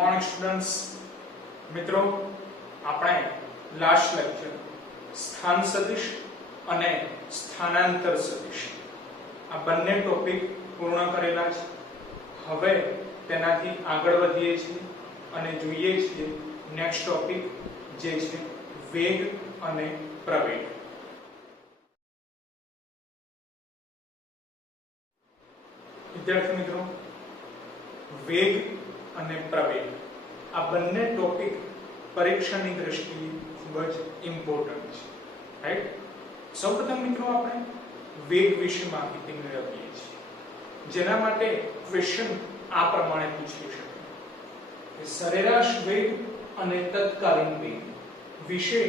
Morning students મિત્રો આપણે last lecture સ્થાન સદિશ અને સ્થાનાંતર સદિશ આ બંને ટોપિક પૂર્ણ કરેલા છે। હવે તેનાથી આગળ વધીએ છીએ અને જોઈએ છીએ નેક્સ્ટ ટોપિક જે છે વેગ અને પ્રવેગ। વિદ્યાર્થી મિત્રો વેગ અને પ્રવેગ આ બંને ટોપિક પરીક્ષાની દ્રષ્ટિએ ખૂબ જ ઇમ્પોર્ટન્ટ છે, રાઈટ। સૌપ્રથમ મિત્રો આપણે વેગ વિશે માહિતી મેળવીએ છીએ, જેના માટે ક્વેશ્ચન આ પ્રમાણે પૂછી શકે કે સરેરાશ વેગ અને તત્કાલીન વેગ વિશે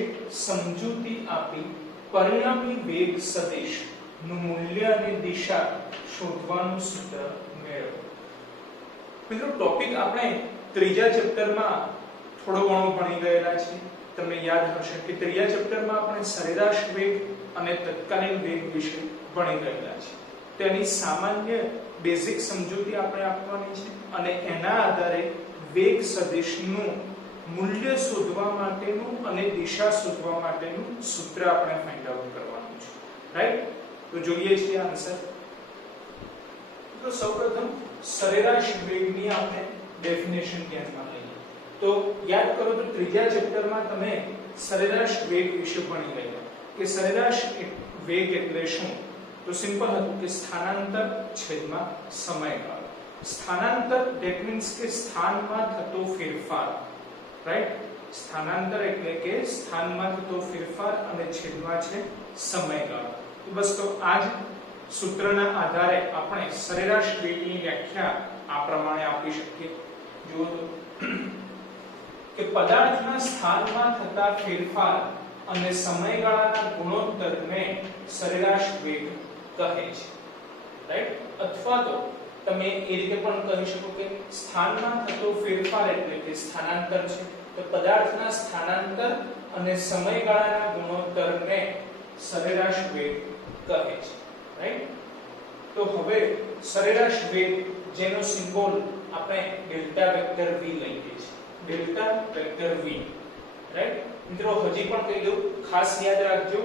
સમજૂતી આપી પરિણામી વેગ સદિશ નું મૂલ્ય અને દિશા શોધવાનું સૂત્ર મેળવો। મિત્રો ટોપિક આપણે ત્રીજા ચેપ્ટરમાં થોડો ઘણો ભણી ગયેલા છે। તમને યાદ હશે કે ત્રીજા ચેપ્ટરમાં આપણે સરેરાશ વેગ અને તત્કાલીન વેગ વિશે ભણી ગયેલા છે। તેની સામાન્ય બેઝિક સમજૂતી આપણે આપવાની છે અને એના આધારે વેગ સદિશનું મૂલ્ય શોધવા માટેનું અને દિશા શોધવા માટેનું સૂત્ર આપણે ફાઇન્ડ આઉટ કરવાનું છે, રાઈટ। તો જોઈએ છીએ આન્સર। તો સૌપ્રથમ સરેરાશ વેગની આપણે ડેફિનેશન ધ્યાનમાં લઈએ તો યાદ કરો તો ત્રીજા ચેપ્ટરમાં તમે સરેરાશ વેગ વિશે ભણી ગયા કે સરેરાશ વેગ એટલે શું। તો સિમ્પલ હતું કે સ્થાનાંતર છેદમાં સમયગાળો। સ્થાનાંતર ધેટ મીન્સ કે સ્થાનમાં થતો ફેરફાર, રાઈટ। સ્થાનાંતર એટલે કે સ્થાનમાં થતો ફેરફાર અને છેદમાં છે સમયગાળો। તો બસ તો આ જ સૂત્રના આધારે આપણે સરેરાશ વેગની વ્યાખ્યા આ પ્રમાણે આપી શકીએ। જુઓ તો કે પદાર્થના સ્થાનમાં થતા ફેરફાર અને સમયગાળાના ગુણોત્તરને સરેરાશ વેગ કહે છે, રાઈટ। અથવા તો તમે એ રીતે પણ કહી શકો કે સ્થાનમાં થતો ફેરફાર એટલે કે સ્થાનાંતર છે, તો પદાર્થના સ્થાનાંતર અને સમયગાળાના ગુણોત્તરને સરેરાશ વેગ કહે છે, રાઈટ। તો હવે સરેરાશ વેગ જેનો સિમ્બોલ આપણે ડેલ્ટા વેક્ટર v લઈએ છીએ, ડેલ્ટા વેક્ટર v, રાઈટ। મિત્રો હજી પણ કહી દઉં, ખાસ યાદ રાખજો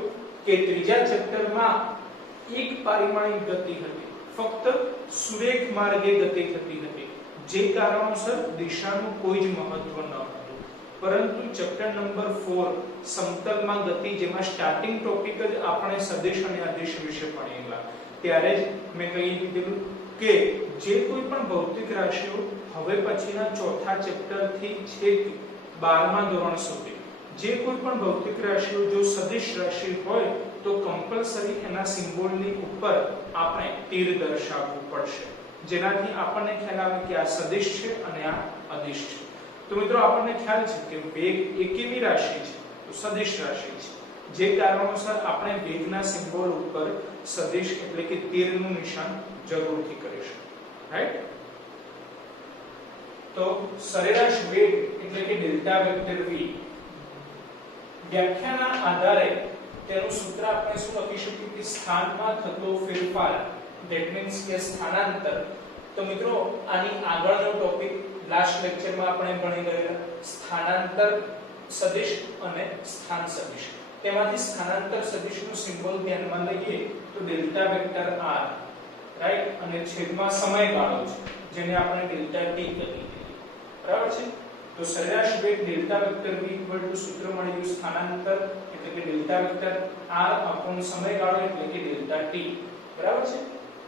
કે ત્રીજા ચેપ્ટરમાં એક પરિમાણિક ગતિ હતી, ફક્ત સુરેખ માર્ગે ગતિ થતી હતી, જે કારણોસર દિશાનું કોઈ જ મહત્વ ન હતું। પરંતુ ચેપ્ટર નંબર 4 સમતલમાં ગતિ, જેમાં સ્ટાર્ટિંગ ટોપિક જ આપણે સદિશ અને અદિશ વિશે ભણેલા, ત્યારે જ મેં કહી દીધું કે જે કોઈ પણ ભૌતિક રાશિઓ હવે પછીના ચોથા ચેપ્ટર થી છેક 12મા ધોરણ સુધી જે કોઈ પણ ભૌતિક રાશિઓ જો સદિશ રાશિ હોય તો કમ્પલસરી એના સિમ્બોલની ઉપર આપણે તીર દર્શાવવું પડશે, જેનાથી આપણને ખ્યાલ આવે કે આ સદિશ છે અને આ અદિશ છે। તો મિત્રો આપણને ખ્યાલ છે કે વેગ એ કેવી રાશિ છે, તો સદિશ રાશિ છે, જે કારણોસર આપણે વેગના સિમ્બોલ ઉપર સદિશ એટલે કે તીરનું નિશાન જરૂરથી કરીશું, રાઈટ। તો સરેરાશ વેગ એટલે કે ડેલ્ટા વેક્ટર v વ્યાખ્યાના આધારે તેનું સૂત્ર આપણે શું લખી શકીએ કે સ્થાનમાં થતો ફેરફાર ધેટ મીન્સ કે સ્થાનાંતર। તો મિત્રો આની આગળનો ટોપિક લાસ્ટ લેક્ચરમાં આપણે ભણી ગયેલા સ્થાનાંતર સદિશ અને સ્થાન સદિશ, તેમાંથી સ્થાનાંતર સદિશનું સિમ્બોલ ધ્યાનમાં લઈએ તો ડેલ્ટા વેક્ટર r, રાઈટ, અને છેદમાં સમયગાળો છે જેને આપણે ડેલ્ટા t કહી દઈએ, બરાબર છે। તો સરેરાશ વેગ ડેલ્ટા વેક્ટર v સૂત્ર મળી ગયું સ્થાનાંતર એટલે કે ડેલ્ટા વેક્ટર r અપોન સમયગાળો એટલે કે ડેલ્ટા t, બરાબર છે।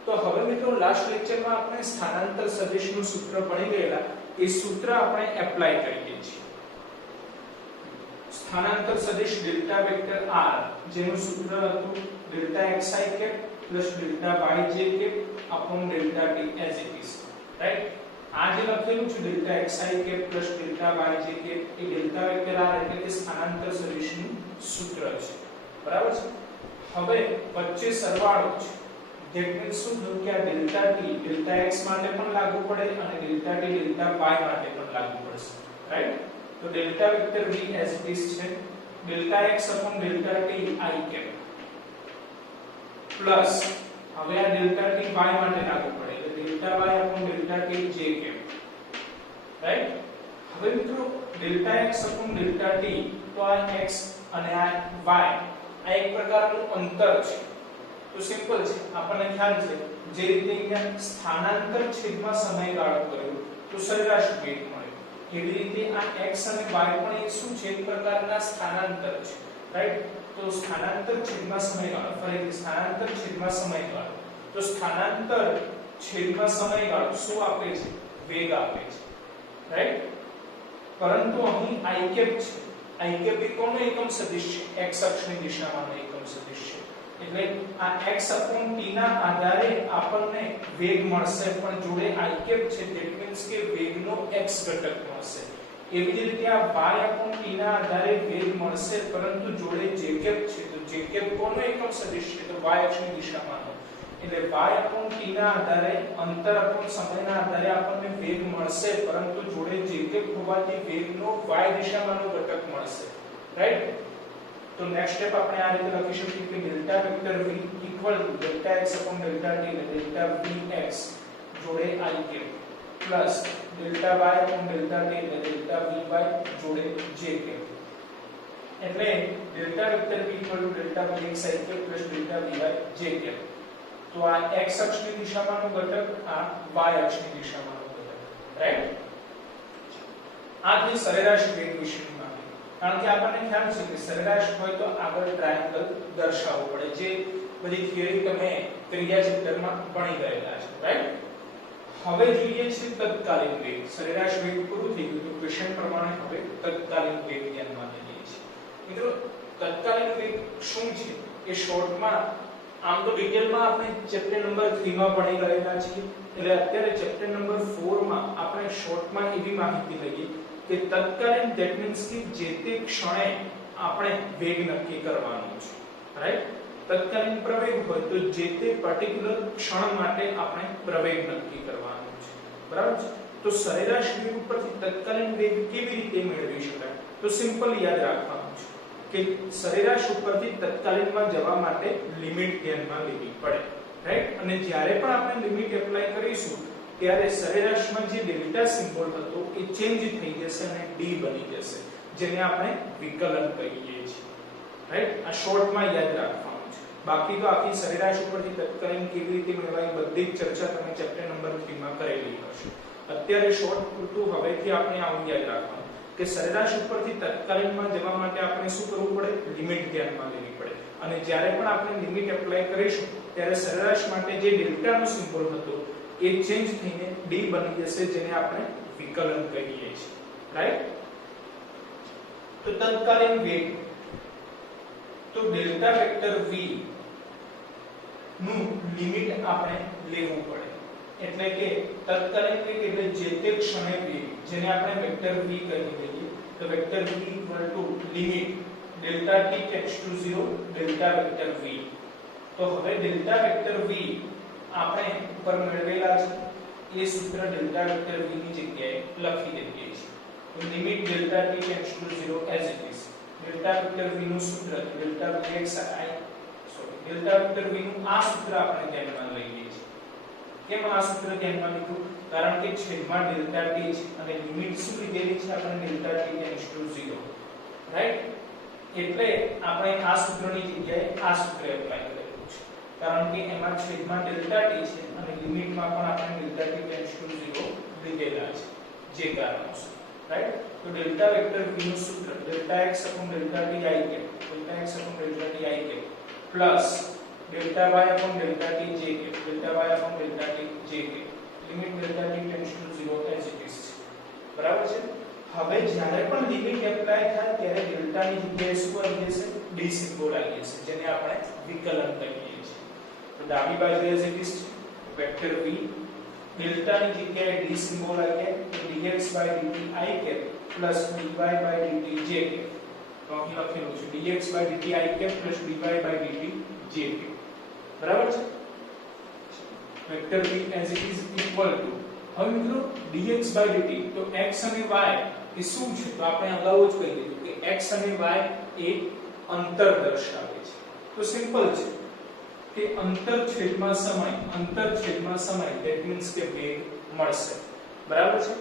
તો હવે મિત્રો લાસ્ટ લેક્ચરમાં આપણે સ્થાનાંતર સદિશનું સૂત્ર ભણી ગયેલા, એ સૂત્ર આપણે એપ્લાય કરીએ છીએ। સ્થાનાંતર સદિશ ડેલ્ટા વેક્ટર r જેનું સૂત્ર હતું delta xi cap plus delta yj cap upon delta t as it is, right. આ જે લખેલું છે delta xi cap plus delta yj cap એ ડેલ્ટા વેક્ટર r એટલે કે સ્થાનાંતર સદિશનું સૂત્ર છે, બરાબર છે। હવે વચ્ચે સરવાળો છે, ધેટ મીન્સ શું થયું કે આ ડેલ્ટા t ડેલ્ટા x માટે પણ લાગુ પડે અને ડેલ્ટા t ડેલ્ટા y માટે પણ લાગુ પડશે, રાઈટ। તો delta vector v as it is છે delta x upon delta t i cap plus હવે આ ડેલ્ટા t y માટે લાગુ પડે એટલે delta y upon delta t j cap, right. હવે મિત્રો delta x upon delta t તો આ x અને આ y આ એક પ્રકારનું અંતર છે. તો સિમ્પલ છે, આપણને ખ્યાલ છે જે રીતે અહીંયા સ્થાનાંતર છેદમાં સમયગાળો કર્યો તો સરેરાશ વેગ મળ્યો, એવી રીતે આ x અને y પણ એક શું છે, એક પ્રકારના સ્થાનાંતર છે, રાઈટ. તો સ્થાનાંતર છેદમાં સમયગાળો, ફરીથી સ્થાનાંતર છેદમાં સમયગાળો, તો સ્થાનાંતર છેદમાં સમયગાળો શું આપે છે, વેગ આપે છે, રાઈટ. પરંતુ અહીં i કેપ છે, i કેપ એ કોનો એકમ સદિશ છે, x અક્ષની દિશામાંનો એકમ સદિશ છે. એટલે આ x upon t ના આધારે આપણને વેગ મળશે, પણ જોડે i કેપ છે, ધેટ મીન્સ કે વેગનો x ઘટક મળશે. એવી જ રીતે આ y upon t ના આધારે વેગ મળશે, પરંતુ જોડે j કેપ છે. તો j કેપ કોનો એકમ સદિશ છે, તો y અક્ષની દિશામાંનો. એટલે y upon t ના આધારે અંતર upon સમયના આધારે આપણને વેગ મળશે, પરંતુ જોડે j કેપ હોવાથી વેગનો y દિશામાંનો ઘટક મળશે, રાઈટ. તો નેક્સ્ટ સ્ટેપ આપણે આ રીતે લખી શકીએ કે delta vector v equal to delta x upon delta t એટલે ડેલ્ટા vx જોડે i cap plus delta y upon delta t એટલે ડેલ્ટા vy જોડે j કેપ. એટલે delta vector v equal to delta vx i cap plus delta vy j cap. તો આ x અક્ષની દિશામાંનો ઘટક, આ y અક્ષની દિશામાંનો ઘટક, રાઈટ. આ જે સરેરાશ વેગ વિશેની માહિતી, કારણ કે આપણને ખ્યાલ છે કે સરેરાશ હોય તો આગળ ટ્રાયેંગલ દર્શાવવું પડે, જે બધી થિયરી તમે ક્રિયા ચેપ્ટરમાં ભણી ગયેલા છો, રાઈટ. હવે જોઈએ છે તત્કાલીન વેગ. સરેરાશ વેગ પૂરું થઈ ગયું, તો ક્વેશ્ચન પ્રમાણે હવે તત્કાલીન વેગ ધ્યાનમાં લઈએ છીએ. મિત્રો તત્કાલીન વેગ શું છે એ શોર્ટમાં, આમ તો ડિટેલમાં આપણે ચેપ્ટર નંબર 3 માં ભણી ગયેલા છીએ, એટલે અત્યારે ચેપ્ટર નંબર 4 માં આપણે શોર્ટમાં એવી માહિતી લઈએ કે તત્કાલીન ધેટ મીન્સ કે જે તે ક્ષણે આપણે વેગ નક્કી કરવાનો છે, રાઈટ. તત્કાલીન પ્રવેગ હોય તો જે તે પર્ટિક્યુલર ક્ષણ માટે આપણે પ્રવેગ નક્કી કરવાનો છે, બરાબર છે. તો સરેરાશ વેગ ઉપરથી તત્કાલીન વેગ કેવી રીતે મેળવી શકાય, તો સિમ્પલ યાદ રાખવાનું છે કે સરેરાશ ઉપરથી તત્કાલીનમાં જવા માટે લિમિટ ધ્યાનમાં લેવી પડે, રાઈટ. અને જ્યારે પણ આપણે લિમિટ એપ્લાય કરીશું ત્યારે સરેરાશમાં જે ડેલ્ટા સિમ્બોલ હતો એ ચેન્જ થઈ જશે અને d બની જશે, જેને આપણે વિકલન કહીએ છીએ, રાઈટ. આ શોર્ટમાં યાદ રાખવાનું છે. બાકી તો આખી સરેરાશ ઉપરથી તત્કાલીન કેવી રીતે મેળવાય બધી જ ચર્ચા તમે ચેપ્ટર નંબર 3 માં કરેલી હશે. અત્યારે શોર્ટ પૂરતું હવેથી આપણે આવું યાદ રાખવાનું કે સરેરાશ ઉપરથી તત્કાલીનમાં જવા માટે આપણે શું કરવું પડે, લિમિટ ધ્યાનમાં લેવી પડે. અને જ્યારે પણ આપણે લિમિટ એપ્લાય કરીશું ત્યારે સરેરાશ માટે જે ડેલ્ટાનો સિમ્બોલ હતો એ ચેન્જ થઈને d બની જશે, જેને આપણે વિકલન કહીએ છીએ, રાઈટ. તો તત્કાલીન વેગ, તો ડેલ્ટા વેક્ટર v નું લિમિટ આપણે લેવું પડે. એટલે કે તત્કાલીન વેગ એટલે જે તે ક્ષણે વેગ, જેને આપણે વેક્ટર v કહી દઈએ. તો vector v equal two limit delta t tends to 0 delta vector v. તો હવે ડેલ્ટા વેક્ટર v આપણે ઉપર મેળવેલા છે એ સૂત્ર ડેલ્ટા વેક્ટર v ની જગ્યાએ લખી દઈએ છીએ. તો limit delta t tends to 0 as it is. Delta vector v નું સૂત્ર delta vx i delta vector v નું આ સૂત્ર આપણે ધ્યાનમાં લઈએ છીએ. કેમ આ સૂત્ર ધ્યાનમાં લીધું, કારણ કે છેદમાં ડેલ્ટા t છે અને લિમિટ શું લીધેલી છે આપણે delta t tends to 0, right. એટલે આપણે આ સૂત્રની જગ્યાએ આ સૂત્ર એપ્લાય કરેલું છે, કારણ કે એમાં છેદમાં ડેલ્ટા t છે અને લિમિટમાં પણ આપણે ડેલ્ટા t ટેન્ડ્સ ટુ 0 લીધેલા છે, જે કારણોસર, રાઈટ. તો ડેલ્ટા વેક્ટર v નું સૂત્ર delta x upon delta t i cap, delta x upon delta t i cap plus delta y upon delta t j cap, delta y upon delta t j cap. Limit delta t tends to 0 as it is, બરાબર છે. હવે જ્યારે પણ limit apply થાય ત્યારે delta ની જગ્યાએ શું આવી જશે, d સિમ્બોલ આવી જશે, જેને આપણે વિકલન કહીએ છીએ. તો ડાબી બાજુ as it is vector v, delta ની જગ્યાએ d સિમ્બોલ આવી જાય તો dx dt i cap plus dy dt j cap. તો અહીં લખેલું છે dx dt i cap plus dy dt j cap, બરાબર છે. Vector v as it is equal to, હવે મિત્રો dx dt, તો x અને y એ શું છે, તો આપણે અગાઉ જ કહી દીધું કે x અને y એ અંતર દર્શાવે છે. તો સિમ્પલ છે કે અંતર છેદમાં સમય ધેટ મીન્સ કે વેગ મળશે, બરાબર છે.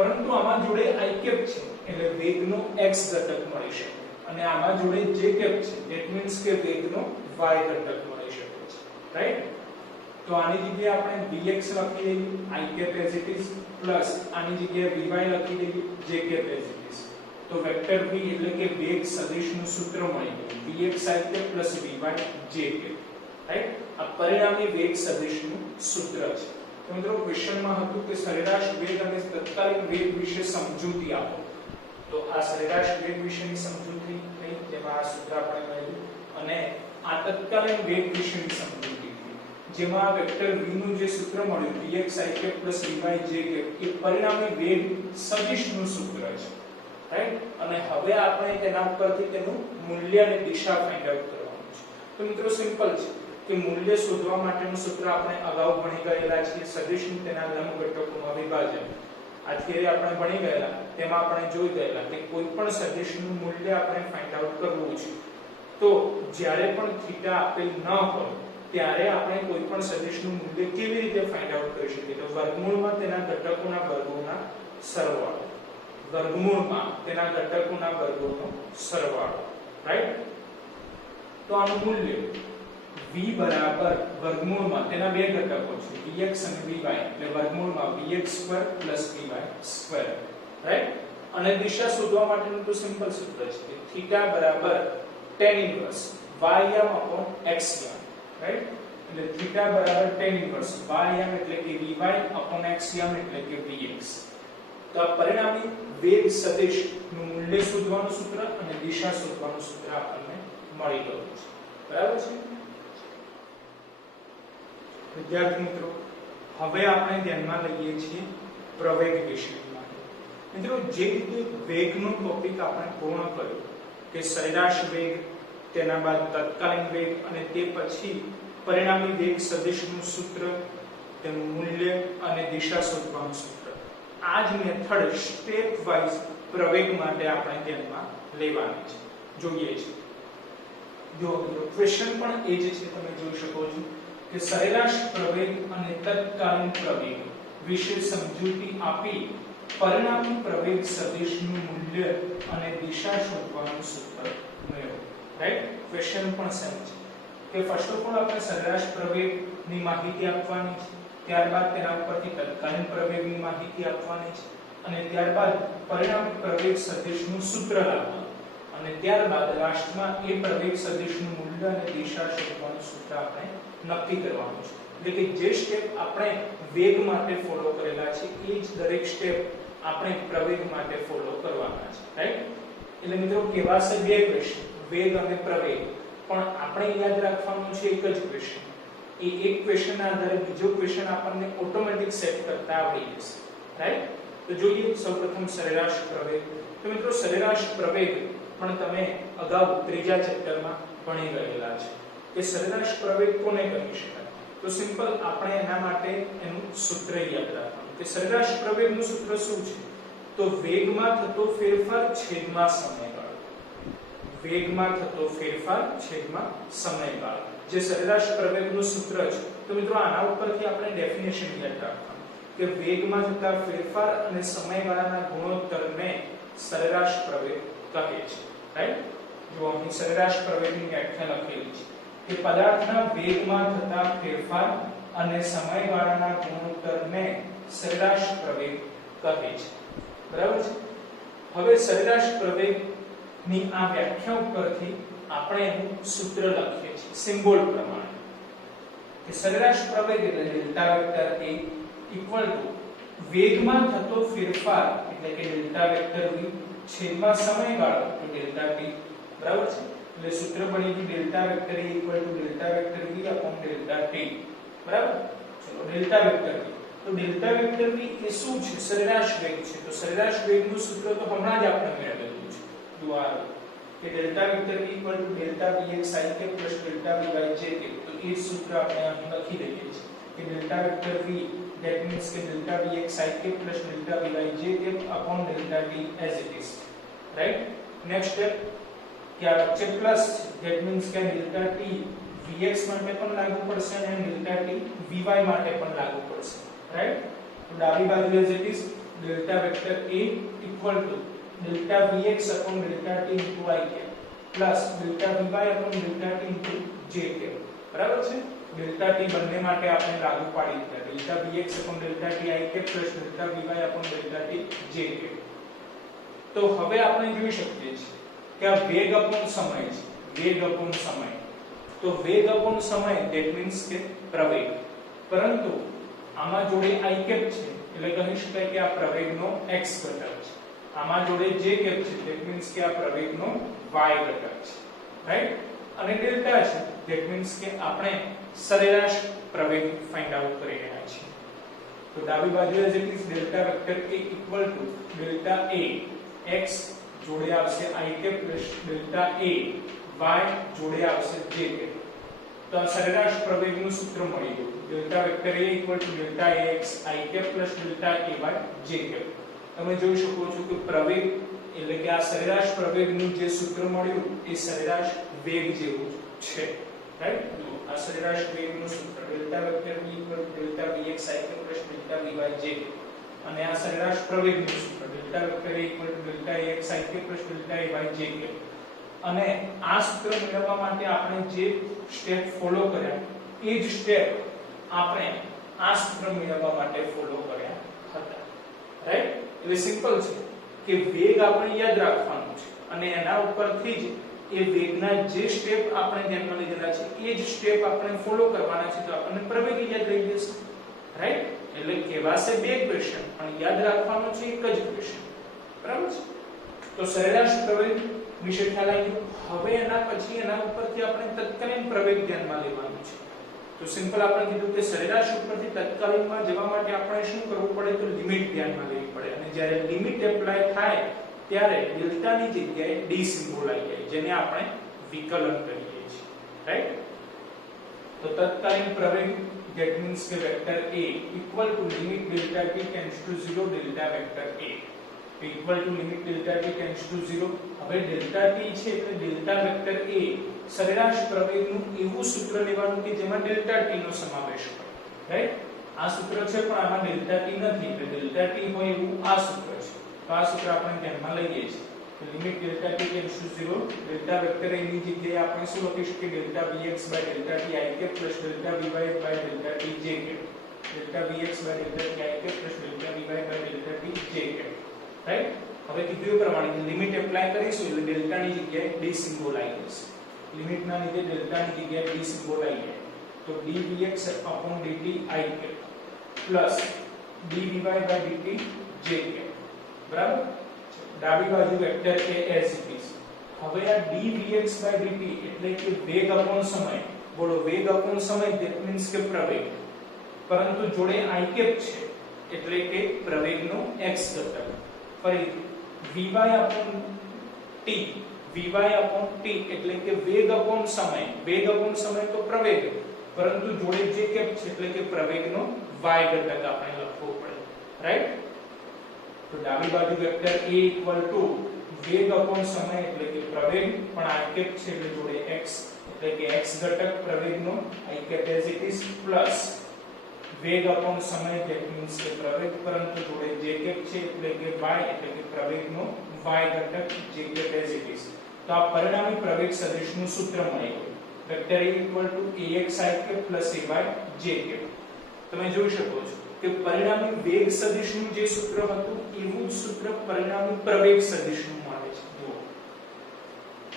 પરંતુ આમાં જોડે i કેપ છે એટલે વેગનો x ઘટક મળી શકે અને આમાં જોડે j કેપ છે ધેટ મીન્સ કે વેગનો y ઘટક મળી શકે છે રાઈટ। તો આની જગ્યાએ આપણે vx લખી દઈએ i cap as it is plus આની જગ્યાએ vy લખી દઈએ j cap as it is. તો વેક્ટર v એટલે કે વેગ સદિશનું સૂત્ર મળી ગયું vx i cap plus vy j cap right. આ પરિણામી વેગ સદિશનું સૂત્ર છે। તો મિત્રો ક્વેશ્ચનમાં હતું કે સરેરાશ વેગ અને તત્કાલીન વેગ વિશે સમજૂતી આપો। તો આ સરેરાશ વેગ વિશેની સમજૂતી થઈ જેમાં આ સૂત્ર આપણે મેળવ્યું અને આ તત્કાલીન વેગ વિશેની સમજૂતી થઈ જેમાં વેક્ટર v નું જે સૂત્ર મળ્યું vx i cap vy j cap એ પરિણામી વેગ સદિશનું સૂત્ર છે રાઈટ। અને હવે આપણે તેના પરથી તેનું મૂલ્ય અને દિશા ફાઇન્ડ આઉટ કરવાનું છે। તો મિત્રો સિમ્પલ છે કે મૂલ્ય શોધવા માટેનું સૂત્ર આપણે અગાઉ ભણી ગયેલા છીએ સદિશનું તેના લંબ ઘટકોમાં વિભાજન। આ થિયરી આપણે ભણી ગયેલા તેમાં આપણે જોઈ ગયેલા કે કોઈ પણ સદિશનું મૂલ્ય આપણે ફાઇન્ડ આઉટ કરવું છે તો જ્યારે પણ થીટા આપેલ ન હોય ત્યારે આપણે કોઈ પણ સદિશનું મૂલ્ય કેવી રીતે ફાઇન્ડ આઉટ કરી શકીએ તો વર્ગમૂળમાં તેના ઘટકોના વર્ગોના સરવાળો વર્ગમૂળમાં તેના ઘટકોના વર્ગોનો સરવાળો રાઈટ। તો આનું મૂલ્ય v બરાબર વર્ગમૂળમાં તેના બે ઘટકો છે vx અને vy એટલે વર્ગમૂળમાં vx2 vy2 રાઈટ। અને દિશા શોધવા માટેનું તો સિમ્પલ સૂત્ર છે કે થીટા બરાબર tan inverse y upon x right. એટલે થીટા બરાબર tan ઇન્વર્સ y એટલે કે vy upon x એટલે કે vx। તો આ પરિણામી વેગ સદિશ નું મૂલ્ય શોધવાનું સૂત્ર અને દિશા શોધવાનું સૂત્ર આપણને મળી ગયું છે બરાબર છે વિદ્યાર્થી મિત્રો। હવે આપણે ધ્યાનમાં લઈએ છીએ પ્રવેગ વિષયમાં। મિત્રો જે રીતે વેગનો ટોપિક આપણે પૂર્ણ કર્યો કે સરેરાશ વેગ તેના બાદ તત્કાલીન વેગ અને તે પછી પરિણામી વેગ સદિશનું સૂત્ર તેનું મૂલ્ય અને દિશા શોધવાનું સૂત્ર આ જ મેથડ સ્ટેપ વાઇઝ પ્રવેગ માટે આપણે ધ્યાનમાં લેવાની છે જોઈએ છે। જો ક્વેશ્ચન પણ એ જ છે તમે જોઈ શકો છો કે સરેરાશ પ્રવેગ અને તત્કાલીન પ્રવેગ વિશે સમજૂતી આપી પરિણામી પ્રવેગ સદિશનું મૂલ્ય અને દિશા શોધવાનું સૂત્ર મેળવો રાઈટ। ક્વેશ્ચન પણ સેમ છે કે ફર્સ્ટ ઓફ ઓલ આપણે સરેરાશ પ્રવેગની માહિતી આપવાની છે ત્યારબાદ તેના ઉપરથી તત્કાલીન પ્રવેગની માહિતી આપવાની છે અને ત્યારબાદ પરિણામી પ્રવેગ સદિશનું સૂત્ર લાવવાનું અને ત્યારબાદ લાસ્ટમાં એ પ્રવેગ સદિશનું મૂલ્ય અને દિશા શોધવાનું સૂત્ર આપણે નક્કી કરવાનું છે। એટલે કે જે સ્ટેપ આપણે વેગ માટે ફોલો કરેલા છે એ જ દરેક સ્ટેપ આપણે પ્રવેગ માટે ફોલો કરવાના છે રાઈટ। એટલે મિત્રો કેવાશે બે ક્વેશ્ચન વેગ અને પ્રવેગ પણ આપણે યાદ રાખવાનું છે એક જ ક્વેશ્ચન એ એક ક્વેશ્ચનના આધારે બીજો ક્વેશ્ચન આપણને ઓટોમેટિક સેટ કરતા આવડી જશે રાઈટ। તો જોઈએ સૌપ્રથમ સરેરાશ પ્રવેગ। તો મિત્રો સરેરાશ પ્રવેગ પણ તમે અગાઉ ત્રીજા ચેપ્ટરમાં ભણી ગયેલા છે કે સરેરાશ પ્રવેગ કોને કહી શકાય। તો સિમ્પલ આપણે એના માટે એનું સૂત્ર યાદ રાખવાનું કે સરેરાશ પ્રવેગનું સૂત્ર શું છે તો વેગમાં થતો ફેરફાર છેદમાં સમયગાળો વેગમાં થતો ફેરફાર છેદમાં સમયગાળો જે સરેરાશ પ્રવેગનું સૂત્ર છે। તો મિત્રો આના ઉપરથી આપણે ડેફિનેશન યાદ રાખવાનું કે વેગમાં થતા ફેરફાર અને સમયગાળાના ગુણોત્તરને સરેરાશ પ્રવેગ કહે છે રાઈટ। જો અહીં સરેરાશ પ્રવેગની વ્યાખ્યા લખેલી છે કે પદાર્થના વેગમાં થતા ફેરફાર અને સમયગાળાના ગુણોત્તરને સરેરાશ પ્રવેગ કહે છે બરાબર છે। હવે સરેરાશ પ્રવેગની આ વ્યાખ્યા ઉપરથી આપણે એનું સૂત્ર લખીએ છીએ સિમ્બોલ પ્રમાણે કે સરેરાશ પ્રવેગ એટલે delta vector a equal to વેગમાં થતો ફેરફાર એટલે કે ડેલ્ટા વેક્ટર v છેદમાં સમયગાળો તો ડેલ્ટા t બરાબર છે। એટલે સૂત્ર બની ગયું delta vector a equal to delta vector v upon delta t બરાબર। ચલો ડેલ્ટા વેક્ટર v તો ડેલ્ટા વેક્ટર v એ શું છે સરેરાશ વેગ છે। તો સરેરાશ વેગનું સૂત્ર તો હમણાં જ આપણે મેળવેલું છે જો આ કે delta vector v equal to delta vx i k plus delta vy j k તો એ સૂત્ર આપણે અહીં લખી દઈએ છીએ કે delta vector v that means કે delta vx i k plus delta vy j k upon delta t as it is right। next step કે આ વચ્ચે પ્લસ that means કે ડેલ્ટા t vx માટે પણ લાગુ પડશે અને ડેલ્ટા t vy માટે પણ લાગુ પડશે રાઈટ। તો ડાબી બાજુ as it is delta vector A equal to delta Vx upon delta t into i cap plus delta Vy upon delta t into j cap. બરાબર છે? ડેલ્ટા t બંને માટે આપણે લાગુ પાડી દીધા. Delta Vx upon delta t i cap plus delta Vy upon delta t j cap. તો હવે આપણે જોઈ શકીએ છીએ કે આ વેગ અપોન સમય છે. વેગ અપોન સમય. તો વેગ અપોન સમય ધેટ મીન્સ કે પ્રવેગ. પરંતુ આમાં જોડે i કેપ છે એટલે કહી શકાય કે આ પ્રવેગનો x ઘટક છે. આમાં જોડે j કેપ છે ધેટ મીન્સ કે આ પ્રવેગનો y ઘટક છે. રાઈટ? અને ડેલ્ટા છે ધેટ મીન્સ કે આપણે સરેરાશ પ્રવેગ ફાઇન્ડ આઉટ કરી રહ્યા છીએ. તો ડાબી બાજુએ જે કે delta vector A equal to delta A x જોડે આવશે i cap plus delta A y જોડે આવશે j કેપ. તો આ સરેરાશ પ્રવેગનું સૂત્ર મળી ગયું. Delta vector A equal to delta Ax i cap plus delta Ay j cap. તમે જોઈ શકો છો કે પ્રવેગ એટલે કે આ સરેરાશ પ્રવેગનું જે સૂત્ર મળ્યું એ સરેરાશ વેગ જેવું છે. રાઈટ? તો આ સરેરાશ વેગનું સૂત્ર delta vector B equal to delta Vx i cap plus delta Vy j cap. અને આ સરેરાશ પ્રવેગનું સૂત્ર delta vector A equal to delta Ax i cap plus delta Ay j cap. અને આ સૂત્ર મેળવવા માટે આપણે જે સ્ટેપ ફોલો કર્યા એ જ સ્ટેપ આપણે આ સૂત્ર મેળવવા માટે ફોલો કર્યા હતા. રાઈટ? એટલે સિમ્પલ છે કે વેગ આપણે યાદ રાખવાનું છે અને એના ઉપરથી જ એ વેગના જે સ્ટેપ આપણે ધ્યાનમાં લીધેલા છે એ જ સ્ટેપ આપણે ફોલો કરવાના છે તો આપણને પ્રવેગ યાદ રહી જશે. રાઈટ? એટલે કહેવાશે બે ક્વેશ્ચન પણ યાદ રાખવાનું છે એક જ ક્વેશ્ચન. બરાબર છે? તો સરેરાશ પ્રવેગ વિશે ખ્યાલ આવી ગયો. હવે એના પછી એના ઉપરથી આપણે તત્કાલીન પ્રવેગ ધ્યાનમાં લેવાનું છે. તો સિમ્પલ આપણે કીધું કે સરેરાશ ઉપરથી તત્કાલીનમાં જવા માટે આપણે શું કરવું પડે તો લિમિટ ધ્યાનમાં લેવી પડે અને જ્યારે લિમિટ એપ્લાય થાય ત્યારે ડેલ્ટાની જગ્યાએ d સિમ્બોલ આવી જાય જેને આપણે વિકલન કહીએ છીએ. રાઈટ? તો તત્કાલીન પ્રવેગ that means કે vector A equal to limit delta t tends to 0 delta vector A equal to limit delta t tends to 0. હવે delta t છે એટલે delta વેક્ટર A સરેરાશ પ્રવેગનું એવું સૂત્ર લેવાનું કે જેમાં delta t નો સમાવેશ હોય. રાઈટ? આ સૂત્ર છે પણ આમાં delta t નથી એટલે delta t હોય એવું આ સૂત્ર છે. તો આ સૂત્ર આપણે ધ્યાનમાં લઈએ છીએ. તો limit delta t tends to 0 delta vector A ની જગ્યાએ આપણે શું લખી શકીએ delta Vx by delta t i cap plus delta Vy by delta t j cap. delta Vx by delta t i cap plus delta Vy by delta t j cap. Right? હવે કીધું એ પ્રમાણે limit apply કરીશું એટલે delta ની જગ્યાએ d symbol આવી જશે. Limit ના લીધે ડેલ્ટા ની જગ્યાએ d સિમ્બોલ આવી જાય. તો dvx upon dt i cap plus dvy by dt j cap. બરાબર? ડાબી બાજુ vector A as it is. હવે આ dvx by dt એટલે કે વેગ અપોન સમય. બોલો વેગ અપોન સમય that means કે પ્રવેગ. પરંતુ જોડે i cap છે એટલે કે પ્રવેગનો x ઘટક. ફરી vy upon t એટલે કે વેગ અપોન સમય. વેગ અપોન સમય તો પ્રવેગ પરંતુ જોડે j cap છે એટલે કે પ્રવેગનો y ઘટક આપણે લખવો પડે. રાઈટ? તો ડાબી બાજુ વેક્ટર A ઇક્વલ ટુ વેગ અપોન સમય એટલે કે પ્રવેગ પણ i cap છે એટલે જોડે x એટલે કે x ઘટક પ્રવેગનો i cap as it is plus વેગ અપોન સમય that means કે પ્રવેગ પરંતુ જોડે j cap છે એટલે કે y એટલે કે પ્રવેગનો y ઘટક j cap as it is. તો આ પરિણામી પ્રવેગ સદિશનું સૂત્ર મળી ગયું. Vector A equal two ax i cap plus ay j cap. તમે જોઈ શકો છો કે પરિણામી વેગ સદિશનું જે સૂત્ર હતું એવું જ સૂત્ર પરિણામી પ્રવેગ સદિશનું મળે છે. જુઓ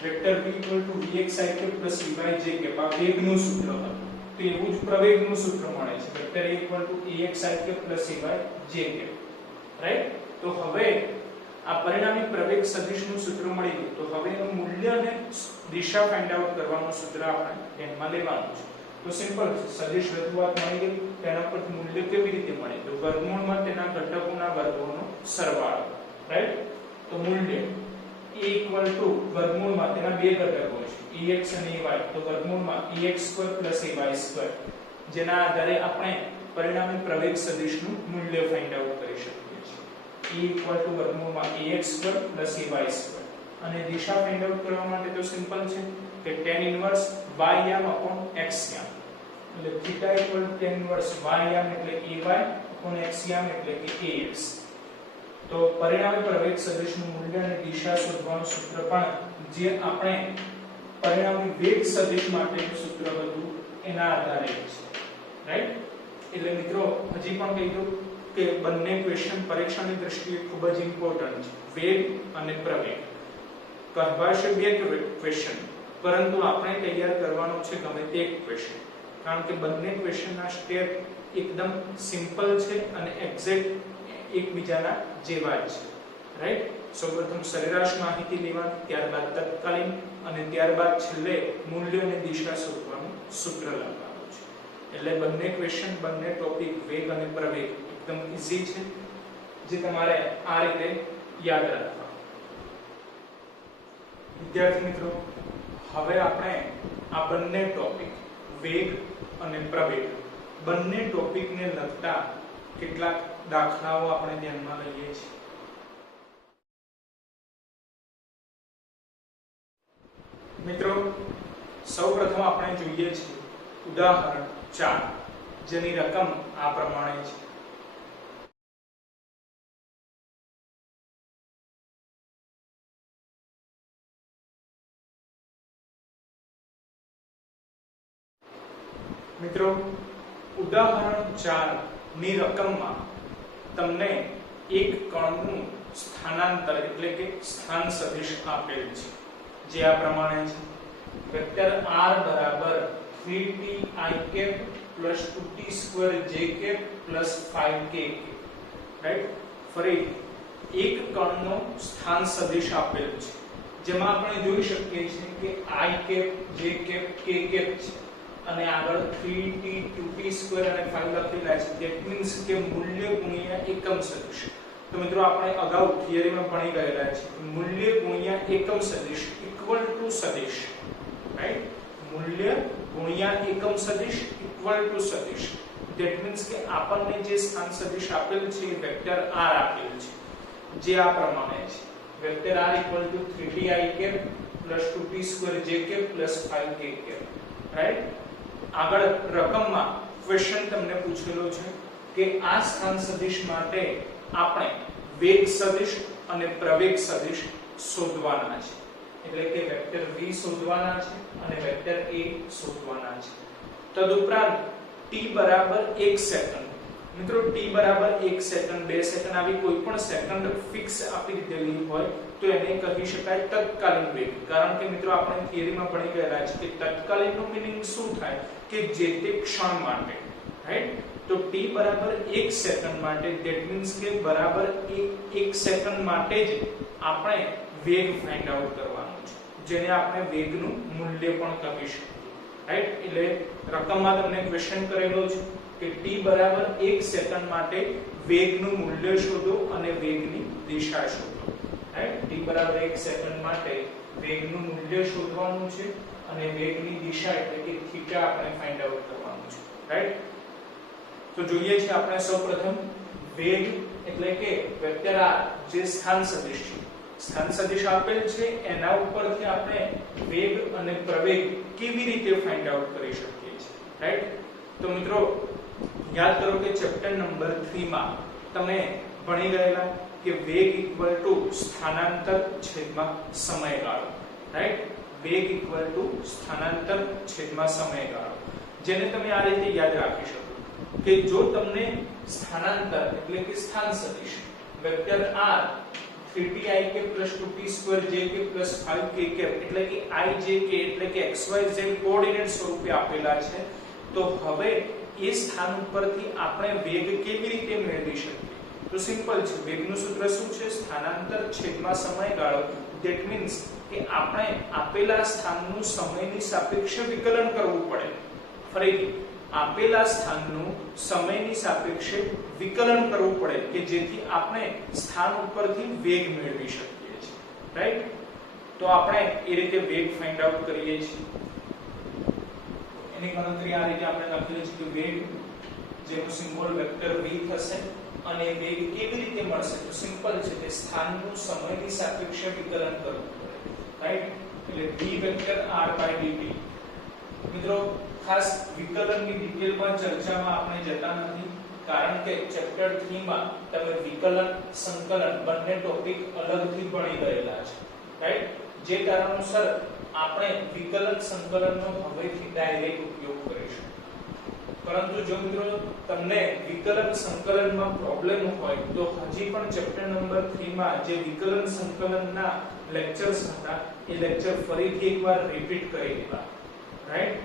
vector b = vx i cap + vy j cap આ વેગનું સૂત્ર હતું તો એવું જ પ્રવેગનું સૂત્ર મળે છે. Vector a = ax i cap + ay j cap. Right? તો હવે આ પરિણામી પ્રવેગ સદિશનું સૂત્ર મળી ગયું. તો હવે એનું મૂલ્ય અને દિશા ફાઇન્ડ આઉટ કરવાનું સૂત્ર આપણે ધ્યાનમાં લેવાનું છે. તો સિમ્પલ છે. સદિશ રજૂઆત મળી ગઈ. તેના પર મૂલ્ય કેવી રીતે મળે? તો વર્ગમૂળમાં તેના ઘટકોના વર્ગોનો સરવાળો. રાઈટ? તો મૂલ્ય a = વર્ગમૂળમાં તેના બે ઘટકો છે ax અને ay. તો વર્ગમૂળમાં ax² + ay². જેના આધારે આપણે પરિણામી પ્રવેગ સદિશનું મૂલ્ય ફાઇન્ડ આઉટ કરી શકીએ છીએ. a = વર્ગમૂળમાં ax² + ay². અને દિશા ફાઇન્ડ આઉટ કરવા માટે તો સિમ્પલ છે કે tan ઇન્વર્સ y યામ upon x યામ. એટલે θ = tan ઇન્વર્સ y યામ એટલે ay upon x યામ એટલે કે ax. તો પરિણામી પ્રવેગ સદિશનું મૂલ્ય અને દિશા શોધવાનું સૂત્ર પણ જે આપણે પરિણામી વેગ સદિશ માટેનું સૂત્ર હતું એના આધારે છે, રાઈટ? એટલે મિત્રો હજી પણ કહી દઉં કે બંને ક્વેશ્ચન પરીક્ષાની દ્રષ્ટિએ ખૂબ જ ઇમ્પોર્ટન્ટ છે, વેગ અને પ્રવેગ. કહેવાશે બે ક્વેશ્ચન, પરંતુ આપણે તૈયાર કરવાનો છે ગમે તે એક ક્વેશ્ચન, કારણ કે બંને ક્વેશ્ચનના સ્ટેપ એકદમ સિમ્પલ છે અને એક્ઝેક્ટ એકબીજાના જેવા જ છે, રાઈટ? સૌપ્રથમ સરેરાશ માહિતી લેવાની, ત્યારબાદ તત્કાલીન અને ત્યારબાદ છેલ્લે મૂલ્ય અને દિશા શોધવાનું સૂત્ર લખવાનું છે. એટલે બંને ક્વેશ્ચન, બંને ટોપિક વેગ અને પ્રવેગ એકદમ ઈઝી છે, જે તમારે આ રીતે યાદ રાખવા. વિદ્યાર્થી મિત્રો, હવે આપણે આ બંને ટોપિક વેગ અને પ્રવેગ બંને ટોપિકને લગતા કેટલાક દાખલાઓ આપણે ધ્યાનમાં લઈએ છીએ. મિત્રો, સૌપ્રથમ આપણે જોઈએ છીએ ઉદાહરણ 4, જેની રકમ આ પ્રમાણે છે. મિત્રો, ઉદાહરણ 4 ની રકમમાં તમને એક કણનું સ્થાનાંતર એટલે કે સ્થાન સદિશ આપેલ છે, જે આ પ્રમાણે છે. વેક્ટર r બરાબર 3t i cap plus 2t square j cap plus 5k, right? ફરી એક કણનો સ્થાન સદિશ આપેલ છે, જેમાં આપણે જોઈ શકીએ છીએ કે i cap, j cap, k cap છે અને આગળ 3t 2t સ્ક્વેર અને 5 લખેલા છે. ધેટ મીન્સ કે મૂલ્ય ગુણ્યા એકમ સદિશ. તો મિત્રો આપણે અગાઉ થિયરીમાં ભણી ગયેલા છે મૂલ્ય ગુણ્યા એકમ સદિશ ઇક્વલ ટુ સદિશ, રાઈટ? મૂલ્ય ગુણ્યા એકમ સદિશ ઇક્વલ ટુ સદિશ. ધેટ મીન્સ કે આપણને જે સ્થાન સદિશ આપેલ છે એ વેક્ટર r આપેલ છે, જે આ પ્રમાણે છે. Vector r equal to 3t i cap plus 2t square j cap plus 5k cap, right? આગળ રકમમાં ક્વેશ્ચન તમને પૂછેલો છે કે આ સ્થાન સદિશ માટે આપણે વેગ સદિશ અને પ્રવેગ સદિશ શોધવાના છે. એટલે કે વેક્ટર v શોધવાના છે અને વેક્ટર a શોધવાના છે. તદુપરાંત t બરાબર 1 સેકન્ડ. મિત્રો, t બરાબર 1 સેકન્ડ, 2 સેકન્ડ આવી કોઈ પણ સેકન્ડ ફિક્સ આપી દીધેલી હોય તો એને કહી શકાય તત્કાલીન વેગ. કારણ કે મિત્રો આપણે થિયરીમાં ભણી ગયેલા છે કે તત્કાલીનનું મીનિંગ શું થાય કે જે તે ક્ષણ માટે, રાઈટ? તો t બરાબર 1 સેકન્ડ માટે, ધેટ મીન્સ કે બરાબર 1 સેકન્ડ માટે જ આપણે વેગ ફાઇન્ડ આઉટ કરવાનો છે, જેને આપણે વેગનું મૂલ્ય પણ કહી શકીએ, રાઈટ? એટલે રકમમાં તમને ક્વેશ્ચન કરેલો છે કે t બરાબર 1 સેકન્ડ માટે વેગનું મૂલ્ય શોધો અને વેગની દિશા શોધો, રાઈટ? t બરાબર 1 સેકન્ડ માટે વેગનું મૂલ્ય શોધવાનું છે અને વેગની દિશા એટલે કે થીટા આપણે ફાઇન્ડ આઉટ કરવાનું છે, રાઈટ? તો જોઈએ છે આપણે સૌપ્રથમ વેગ એટલે કે વેક્ટર r જે સ્થાન સદિશ છે. સ્થાન સદિશ આપેલ છે, એના ઉપરથી આપણે વેગ અને પ્રવેગ કેવી રીતે ફાઇન્ડ આઉટ કરી શકીએ છીએ, રાઈટ? તો મિત્રો યાદ કરો કે ચેપ્ટર નંબર 3 માં તમે ભણી ગયેલા કે વેગ ઇક્વલ ટુ સ્થાનાંતર છેદમાં સમયગાળો, રાઈટ? વેગ ઇક્વલ ટુ સ્થાનાંતર છેદમાં સમયગાળો, જેને તમે આ રીતે યાદ રાખી શકો કે જો તમને સ્થાનાંતર એટલે કે સ્થાન સદિશ vector r 3t i cap plus 2t square j cap plus 5k cap એટલે કે i j k એટલે કે xyz કોઓર્ડિનેટ સ્વરૂપે આપેલા છે, તો હવે એ સ્થાન ઉપરથી આપણે વેગ કેવી રીતે મેળવી શકીએ? તો સિમ્પલ છે. વેગનું સૂત્ર શું છે? સ્થાનાંતર છેદમાં સમયગાળો. ધેટ મીન્સ કે આપણે આપેલા સ્થાનનું સમયની સાપેક્ષે વિકલન કરવું પડે. ફરીથી આપેલા સ્થાનનું સમયની સાપેક્ષે વિકલન કરવું પડે કે જેથી આપણે સ્થાન ઉપરથી વેગ મેળવી શકીએ છીએ, રાઈટ? તો આપણે એ રીતે વેગ ફાઇન્ડ આઉટ કરીએ છીએ. એની ગણતરી આ રીતે આપણે લખીએ છીએ કે વેગ જેનો સિમ્બોલ વેક્ટર v થશે અને વેગ કેવી રીતે મળશે? તો સિમ્પલ છે કે સ્થાનનું સમયની સાપેક્ષે વિકલન કરવું પડે, રાઈટ? એટલે v vector r by dt. મિત્રો ખાસ વિકલનની ડિટેલમાં ચર્ચામાં આપણે જતા નથી, કારણ કે ચેપ્ટર 3 માં તમે વિકલન સંકલન બંને ટોપિક અલગથી ભણી ગયેલા છે, રાઈટ? જે કારણોસર આપણે વિકલન સંકલનનો હવેથી ડાયરેક્ટ ઉપયોગ કરીશું. પરંતુ જો મિત્રો તમને વિકલન સંકલનમાં પ્રોબ્લેમ હોય તો હજી પણ ચેપ્ટર નંબર 3 માં જે વિકલન સંકલનના લેક્ચર્સ હતા એ લેક્ચર ફરીથી એકવાર રિપીટ કરી દેવા, રાઈટ?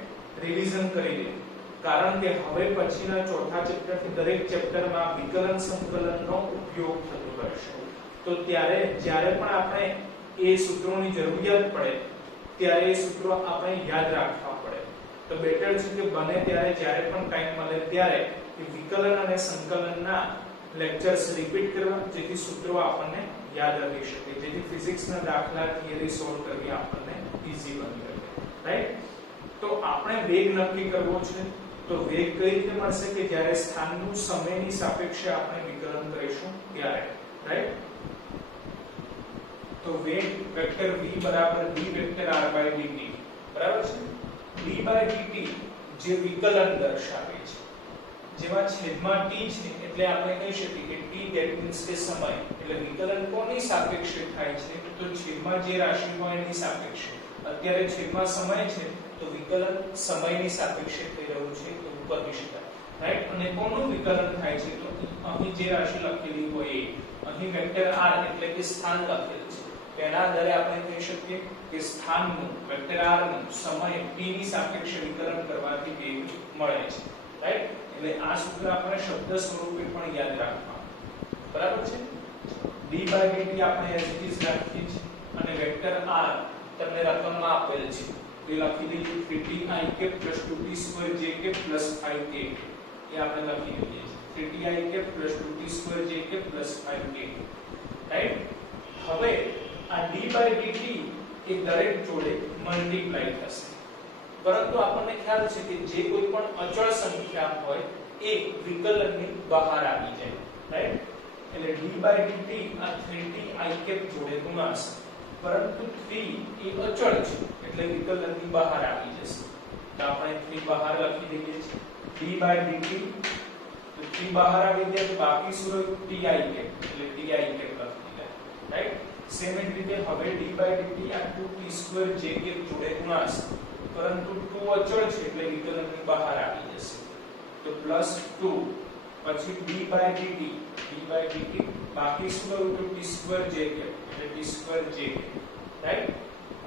રિવિઝન કરી દેવા. કારણ કે હવે પછીના ચોથા ચેપ્ટરથી દરેક ચેપ્ટરમાં વિકલન સંકલનનો ઉપયોગ થતો રહેશે. તો ત્યારે જ્યારે પણ આપણે એ સૂત્રોની જરૂરિયાત પડે ત્યારે એ સૂત્રો આપણે યાદ રાખવા પડે. તો બેટર છે કે બને ત્યારે જ્યારે પણ ટાઈમ મળે ત્યારે એ વિકલન અને સંકલનના લેક્ચર્સ રિપીટ કરવા, જેથી સૂત્રો આપણને યાદ રહી શકે, જેથી ફિઝિક્સના દાખલા થિયરી સોલ્વ કરવી આપણને ઈઝી બની રહે, રાઈટ? તો આપણે વેગ નક્કી કરવો છે. તો વેગ કઈ રીતે મળશે કે જ્યારે સ્થાનનું સમયની સાપેક્ષે આપણે વિકલન કરીશું ત્યારે, રાઈટ? તો વેગ વેક્ટર v બરાબર d vector r by dt બરાબર છે. d by dt જે વિકલન દર્શાવે છે, જેમાં છેદમાં t છે એટલે આપણે કહી શકીએ કે t that means કે સમય, એટલે વિકલન કોની સાપેક્ષે થાય છે તો છેદમાં જે રાશિ હોય એની સાપેક્ષે. અત્યારે છેદમાં સમય છે તો વિકલન સમયની સાપેક્ષે થઈ રહ્યું છે એવું કહી શકાય, રાઈટ? અને કોનું વિકલન થાય છે તો અહીં જે રાશિ લખેલી હોય એ, અહીં વેક્ટર r એટલે કે સ્થાન લખેલ છે, તેના આધારે આપણે કહી શકીએ કે સ્થાનનું વેક્ટર r નું સમય t ની સાપેક્ષે વિકલન કરવાથી વેગ મળે છે, રાઈટ? એટલે આ સૂત્ર આપણે શબ્દ સ્વરૂપે પણ યાદ રાખવાનું, બરાબર છે? d by dt આપણે as it is રાખીએ છીએ અને વેક્ટર r તમને રકમમાં આપેલ છે તો એ લખી દઈએ 3ti cap + 2t2j cap + 5k. એ આપણે લખી દઈએ છીએ 3ti cap + 2t2j cap + 5k, right? હવે આ d by dt એ દરેક જોડે મલ્ટીપ્લાય થશે, પરંતુ આપણને ખ્યાલ છે કે જે કોઈ પણ અચળ સંખ્યા હોય એ વિકલનની બહાર આવી જાય, રાઈટ? એટલે d by dt આ 3ti cap જોડે ગુણાશે, પરંતુ 3 એ અચળ છે એટલે વિકલનની બહાર આવી જશે. તો આપણે 3 બહાર લખી દઈએ છીએ d by dt, તો 3 બહાર આવી જાય તો બાકી શું રહ્યું ti cap, એટલે ti cap લખી દીધા, રાઈટ? સેમ જ રીતે હવે d by dt આ 2t2j cap જોડે ગુણાશે, પરંતુ 2 અચળ છે એટલે વિકલનની બહાર આવી જશે. તો +2 પછી d by dt બાકી શું રહ્યું તો t2j cap, એટલે t2j cap, right?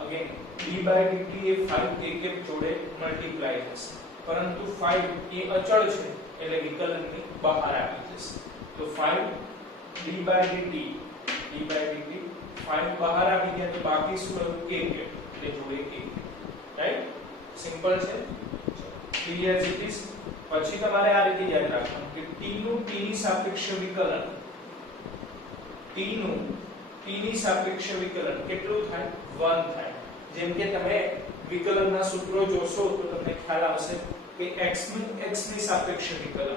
Again d by dt A 5k cap જોડે મલ્ટીપ્લાય થશે, પરંતુ 5 એ અચળ છે એટલે વિકલનની બહાર આવી જશે. તો 5 d by dt 5 બહાર આવી ગયા તો બાકી શું રહ્યું k cap, એટલે જોડે k, રાઈટ? સિમ્પલ છે. ક્લિયર છે પ્લીઝ? પછી તમારે આ રીતે યાદ રાખવાનું કે t નું t ની સાપેક્ષે વિકલન, t નું t ની સાપેક્ષે વિકલન કેટલું થાય? 1 થાય. જેમ કે તમે વિકલનના સૂત્રો જોશો તો તમને ખ્યાલ આવશે કે x નું x ની સાપેક્ષે વિકલન,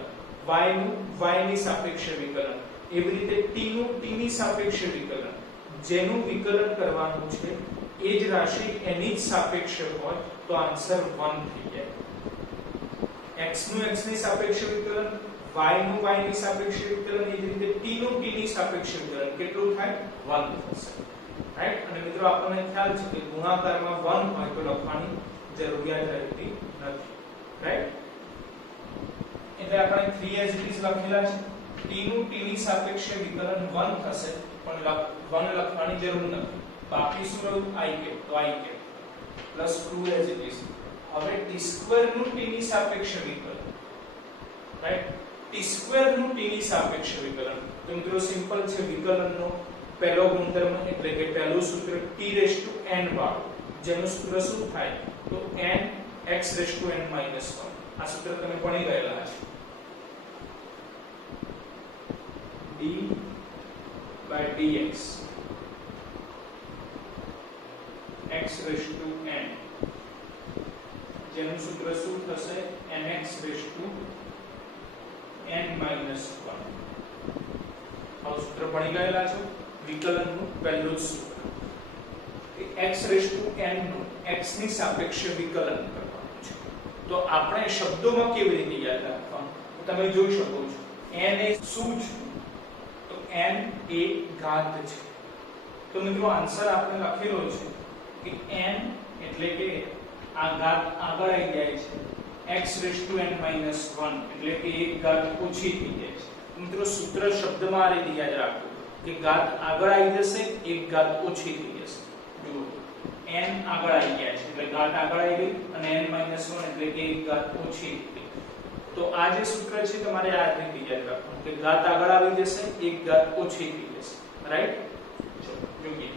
y નું y ની સાપેક્ષે વિકલન, એવી રીતે t નું t ની સાપેક્ષે વિકલન, જેનું વિકલન કરવાનું છે એ જ રાશિ એની જ સાપેક્ષે હોય તો આન્સર 1 થઈ જાય. x નું x ની સાપેક્ષે વિકલન, y નું y ની સાપેક્ષે વિકલન, એ જ રીતે t નું t ની સાપેક્ષે વિકલન કેટલું થાય? 1 થશે, રાઈટ? અને મિત્રો આપણને ખ્યાલ છે કે ગુણાકારમાં 1 હોય તો લખવાની જરૂરિયાત રહેતી નથી, રાઈટ? એટલે આપણે 3 as it is લખેલા છે. t નું t ની સાપેક્ષે વિકલન 1 થશે, પણ 1 લખવાની જરૂર નથી. બાકી શું રહ્યું? i cap, તો i cap +2 as it is. હવે t2 નું t ની સાપેક્ષે વિકલન, રાઈટ? t2 નું t ની સાપેક્ષે વિકલન તો મિત્રો સિમ્પલ છે. વિકલનનો પહેલો ગુણધર્મ એટલે કે પહેલું સૂત્ર t⁻n વાળું, જેનું સૂત્ર શું થાય તો n x⁻n - 1. આ સૂત્ર તમે ભણી ગયેલા છે. d by dx x⁻n, જેનું સૂત્ર શું થશે? nx⁻n - 1. આ સૂત્ર ભણી ગયેલા છો. વિકલનનું પહેલું જ સૂત્ર કે x⁻n નું x ની સાપેક્ષે વિકલન કરવાનું છે. તો આપણે શબ્દોમાં કેવી રીતે યાદ રાખવાનું તમે જોઈ શકો છો. n એ શું છે? તો n એ ઘાત છે. તો મિત્રો આન્સર આપણે લખેલો છે કે n એટલે કે આ ઘાત આગળ આવી જાય છે x⁻n - 1 એટલે કે એક ઘાત ઓછી થઈ જાય છે. મિત્રો સૂત્ર શબ્દમાં આ રીતે યાદ રાખો કે ઘાત આગળ આવી જશે એક ઘાત ઓછી થઈ જશે. જુઓ n આગળ આવી ગયા છે એટલે ઘાત આગળ આવી ગઈ અને n - 1 એટલે કે એક ઘાત ઓછી થઈ. તો આ જે સૂત્ર છે તમારે આ રીતે યાદ રાખવાનું કે ઘાત આગળ આવી જશે એક ઘાત ઓછી થઈ જશે. રાઈટ? ચલો જોઈએ.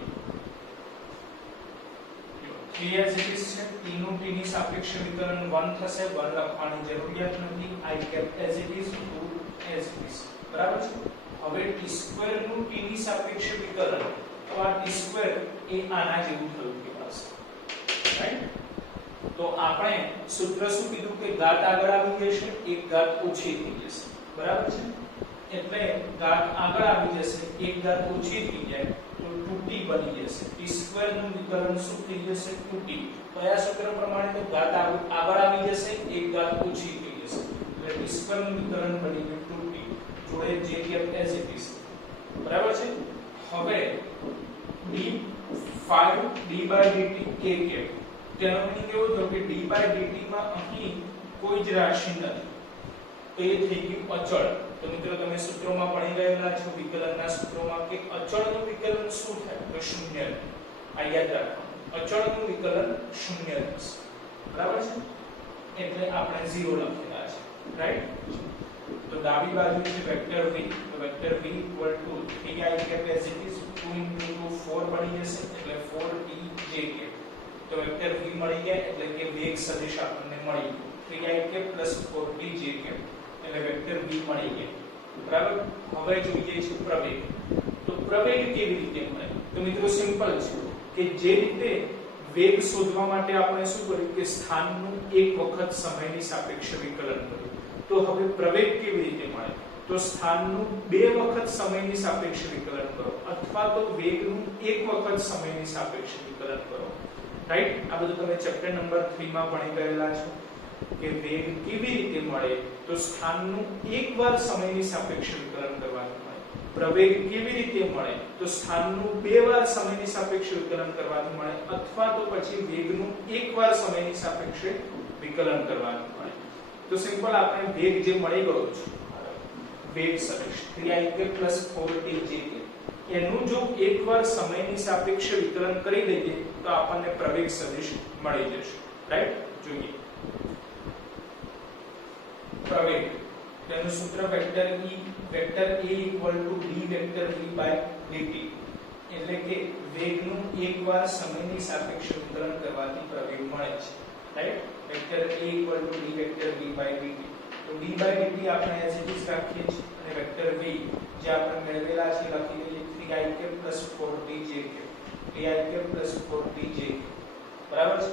3 as it is છે. t નું t ની સાપેક્ષે વિકલન 1 થશે. 1 લખવાની જરૂરિયાત નથી. I kept as it is, 2 as it is. બરાબર છે? હવે t² નું t ની સાપેક્ષે વિકલન, તો આ t² એ આના જેવું થયું કે પાસે. રાઈટ? તો આપણે સૂત્ર શું કીધું કે ઘાત આગળ આવી જશે એક ઘાત ઓછી થઈ જશે. બરાબર છે? એટલે ઘાત આગળ આવી જશે એક ઘાત ઓછી થઈ જાય તો 2t બની જશે. t² નું વિકલન શું થઈ જશે? 2t. તો આ સૂત્ર પ્રમાણે તો ઘાત આગળ આવી જશે એક ઘાત ઓછી થઈ જશે એટલે t² નું વિકલન બની ગયું 2t જોડે j cap as it is. બરાબર છે? હવે d/dt k કેપ તેનો મીનિંગ એવો થયો કે d/dt માં અહીં કોઈ જ રાશિ નથી તો એ થઈ ગયું અચળ. તો મિત્રો તમે સૂત્રોમાં ભણી ગયેલા છો વિકલનના સૂત્રોમાં કે અચળનું વિકલન શું થાય? તો શૂન્ય. આ યાદ રાખવાનું. અચળનું વિકલન શૂન્ય થશે. બરાબર છે? એટલે આપણે 0 લખેલા છે. રાઈટ? તો ડાબી બાજુ છે વેક્ટર v. તો vector v = 3i cap as it is 2 * 2 4 બની જશે એટલે 4t j કેપ. તો વેક્ટર v મળી ગયા એટલે કે વેગ સદિશ આપણને મળી ગયો 3i cap + 4t j cap એટલે વેક્ટર v મળી ગયા. બરાબર? હવે જોઈએ છે પ્રવેગ. તો પ્રવેગ કેવી રીતે મળે? તો મિત્રો સિમ્પલ છે કે જે રીતે વેગ શોધવા માટે આપણે શું કર્યું કે સ્થાનનું એક વખત સમયની સાપેક્ષે વિકલન કર્યું. તો હવે પ્રવેગ કેવી રીતે મળે? તો સ્થાનનું બે વખત સમયની સાપેક્ષે વિકલન કરો અથવા તો વેગનું એક વખત સમયની સાપેક્ષે વિકલન કરો. રાઈટ? આ બધું તમે ચેપ્ટર નંબર 3 માં ભણી ગયેલા છો કે વેગ કેવી રીતે મળે? તો સ્થાનનું એકવાર સમયની સાપેક્ષે વિકલન કરવાથી મળે. પ્રવેગ કેવી રીતે મળે? તો સ્થાનનું બે વાર સમયની સાપેક્ષે વિકલન કરવાથી મળે અથવા તો પછી વેગનું એકવાર સમયની સાપેક્ષે વિકલન કરવાથી મળે. તો સિમ્પલ આપણે વેગ જે મળી ગયો છે વેગ સદિશ 3i cap + 4t j cap એનું જો એકવાર સમયની સાપેક્ષે વિકલન કરી દઈએ તો આપણને પ્રવેગ સદિશ મળી જશે. રાઈટ? જોઈએ પ્રવેગ. તેનું સૂત્ર vector e vector a = d vector v/dt એટલે કે વેગનું એકવાર સમયની સાપેક્ષે વિકલન કરવાથી પ્રવેગ મળે છે. Right? Vector a = d vector v/dt. તો d/dt આપણે as it is રાખીએ છીએ અને વેક્ટર v જે આપણે મેળવેલા છે લખી દઈએ 3i cap + 4t j cap 3i cap + 4t j. બરાબર છે?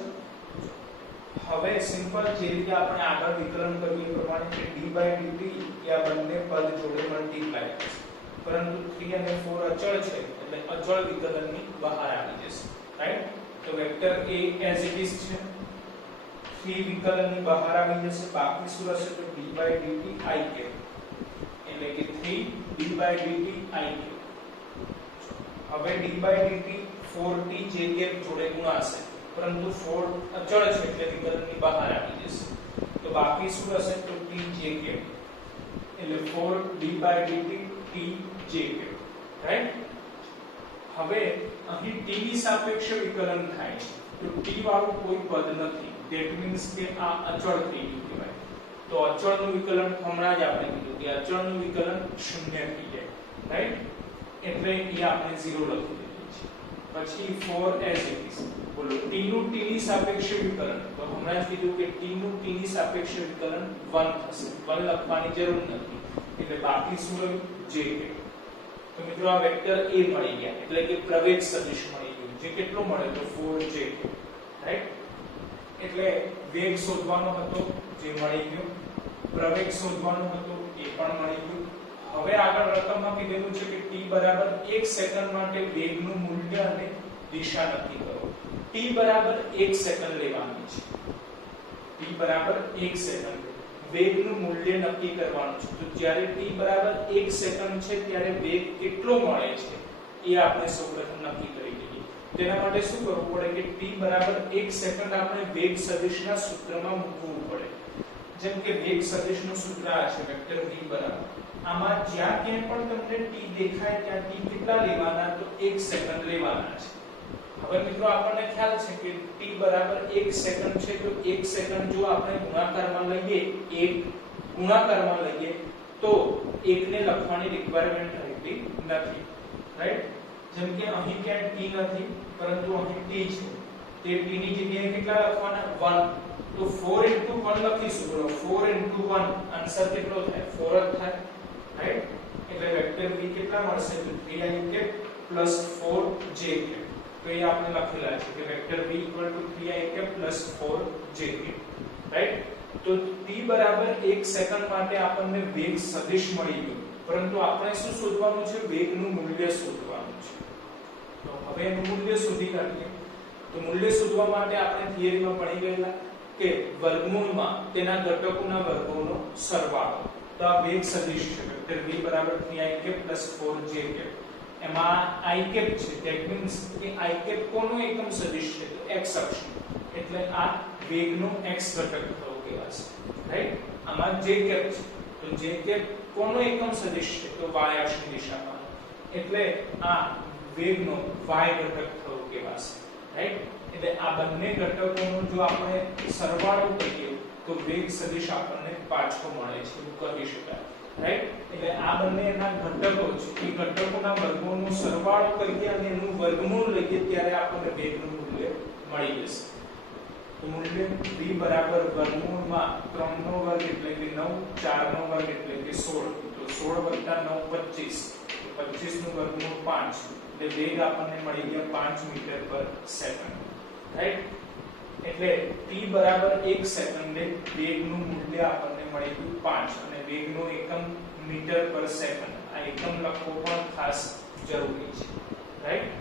હવે સિમ્પલ જે રીતે આપણે આગળ વિકલન કર્યું એ પ્રમાણે કે d/dt એ આ બંને પદ જોડે મલ્ટીપ્લાય થશે. પરંતુ 3 અને 4 અચળ છે એટલે અચળ વિકલનની બહાર આવી જશે. રાઈટ? તો vector a as it is છે 3 વિકલનની બહાર આવી જશે. બાકી શું રહેશે? તો d/dt i કેપ એટલે કે 3 d/dt i કેપ. હવે d/dt 4t j કેપ જોડે ગુણાશે પરંતુ 4 અચળ છે એટલે વિકલનની બહાર આવી જશે. તો બાકી શું રહેશે? તો t j કેપ એટલે 4 d/dt t j cap. Right? હવે અહીં t ની સાપેક્ષે વિકલન થાય છે તો t વાળું કોઈ પદ નથી. ધેટ મીન્સ કે આ અચળ થઈ ગયું કહેવાય. તો અચળનું વિકલન હમણાં જ આપણે કીધું કે અચળનું વિકલન 0 થઈ જાય. રાઈટ? એટલે એ આપણે 0 લખી દઈએ છીએ. પછી 4 as it is. બોલો t નું t ની સાપેક્ષે વિકલન. તો હમણાં જ કીધું કે t નું t ની સાપેક્ષે વિકલન 1 થશે. 1 લખવાની જરૂર નથી. એટલે બાકી શું રહ્યું? j cap. તો મિત્રો આ વેક્ટર a મળી ગયા એટલે કે પ્રવેગ સદિશ મળી ગયું. જે કેટલો મળે? તો 4j કેપ. રાઈટ? એટલે વેગ શોધવાનો હતો જે મળી ગયો. પ્રવેગ શોધવાનો હતો એ પણ મળી ગયું. હવે આગળ રકમમાં કીધેલું છે કે t બરાબર 1 સેકન્ડ માટે વેગનું મૂલ્ય અને દિશા નક્કી કરો. t બરાબર 1 સેકન્ડ લેવાની છે. t બરાબર 1 સેકન્ડ. વેગનું મૂલ્ય નક્કી કરવાનું છે. તો જ્યારે t બરાબર 1 સેકન્ડ છે ત્યારે વેગ કેટલો મળે છે એ આપણે સૌપ્રથમ નક્કી કરી લઈએ. તેના માટે શું કરવું પડે કે t બરાબર 1 સેકન્ડ આપણે વેગ સદિશના સૂત્રમાં મૂકવું પડે. જેમ કે વેગ સદિશનું સૂત્ર આ છે વેક્ટર v બરાબર, આમાં જ્યાં ક્યાંય પણ તમને t દેખાય ત્યાં t કેટલા લેવાના, તો 1 સેકન્ડ લેવાના છે. હવે મિત્રો આપણને ખ્યાલ છે કે t બરાબર 1 સેકન્ડ છે, તો 1 સેકન્ડ જો આપણે ગુણાકારમાં લઈએ, 1 ગુણાકારમાં લઈએ તો 1 ને લખવાની રિક્વાયરમેન્ટ રહેતી નથી, રાઈટ? જેમ કે અહીં ક્યાં t નથી પરંતુ અહીં t છે, તે t ની જગ્યાએ કેટલા લખવાના, 1. તો 4 into 1 લખીશું. બોલો 4 into 1 આન્સર કેટલો થાય, 4 જ થાય, રાઈટ? એટલે વેક્ટર v કેટલા મળશે, તો 3i cap plus 4j cap. તો એ આપણે લખેલા છે કે vector v 3i cap plus 4j cap, right? તો t બરાબર 1 સેકન્ડ માટે આપણને વેગ સદિશ મળી ગયો, પરંતુ આપણે શું શોધવાનું છે, વેગનું મૂલ્ય શોધવાનું છે. તો હવે એનું મૂલ્ય શોધી કાઢીએ. તો મૂલ્ય શોધવા માટે આપણે થિયરીમાં ભણી ગયેલા કે વર્ગમૂળમાં તેના ઘટકોના વર્ગોનો સરવાળો. તો આ વેગ સદિશ છે વેક્ટર v બરાબર 3i cap plus 4j cap. એમાં i cap છે, ધેટ મીન્સ કે i cap કોનો એકમ સદિશ છે, તો x અક્ષ, એટલે આ વેગનો x ઘટક થયો કહેવાશે, રાઈટ? આમાં j cap છે, તો j cap કોનો એકમ સદિશ છે, તો y અક્ષની દિશામાં, એટલે આ વેગનો y ઘટક થયો કહેવાશે, રાઈટ? એટલે આ બંને ઘટકોનો જો આપણે સરવાળો કરીએ તો વેગ સદિશ આપણને પાછો મળે છે એવું કહી શકાય, રાઈટ? એટલે આ બંનેના ઘટકો છે, એ ઘટકોના વર્ગોનો સરવાળો કરીએ અને એનું વર્ગમૂળ લઈએ ત્યારે આપણને વેગનું મૂલ્ય મળી જશે. તો મૂલ્ય v બરાબર વર્ગમૂળમાં 3 નો વર્ગ એટલે કે 9, 4 નો વર્ગ એટલે કે 16. તો 16 + 9 25, તો 25 નું વર્ગમૂળ 5, એટલે વેગ આપણને મળી ગયા 5 મીટર પર સેકન્ડ, રાઈટ? એટલે t બરાબર 1 સેકન્ડે વેગનું મૂલ્ય આપણને મળી ગયું 5 અને વેગનો એકમ મીટર પર સેકન્ડ. આ એકમ લખવો પણ ખાસ જરૂરી છે, રાઈટ?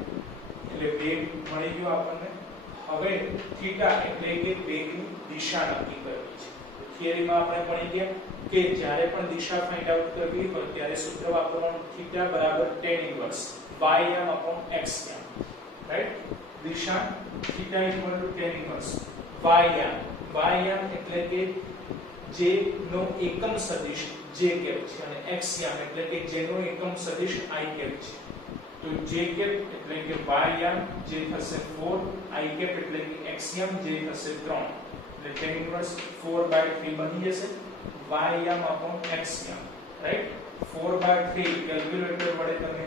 એટલે વેગ મળી ગયો આપણને. હવે થીટા એટલે કે વેગની દિશા નક્કી કરવી છે. તો થિયરીમાં આપણે ભણી ગયા કે જ્યારે પણ દિશા ફાઇન્ડ આઉટ કરવી હોય ત્યારે સૂત્ર વાપરવાનું થીટા બરાબર tan inverse y/x, રાઈટ? દિશા થીટા tan inverse y એટલે કે j નો એકમ સદિશ j cap છે અને x એટલે કે j નો એકમ સદિશ i cap છે. તો j cap એટલે કે y જે થશે 4, i cap એટલે કે x જે થશે 3, એટલે tan inverse 4/3 બની જશે y/x, રાઈટ? 4/3 કેલ્ક્યુલેટર વડે તમે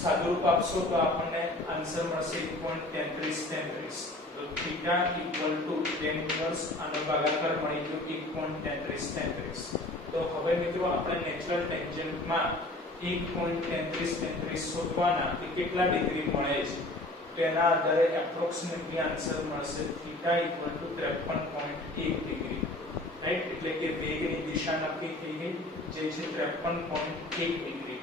સાદુરૂપ આપશો તો આપણને આન્સર મળશે 1.3333. તો θ = tan inverse આનો ભાગાકાર મળી ગયો 1.3333. તો હવે મિત્રો આપણે નેચરલ ટેન્જન્ટમાં 1.3333 શોધવાના કે કેટલા ડિગ્રી મળે છે, તેના આધારે એપ્રોક્સિમેટલી આન્સર મળશે θ = 53.1 ડિગ્રી, રાઈટ? એટલે કે વેગની દિશા નક્કી થઈ ગઈ જે છે 53.1 ડિગ્રી.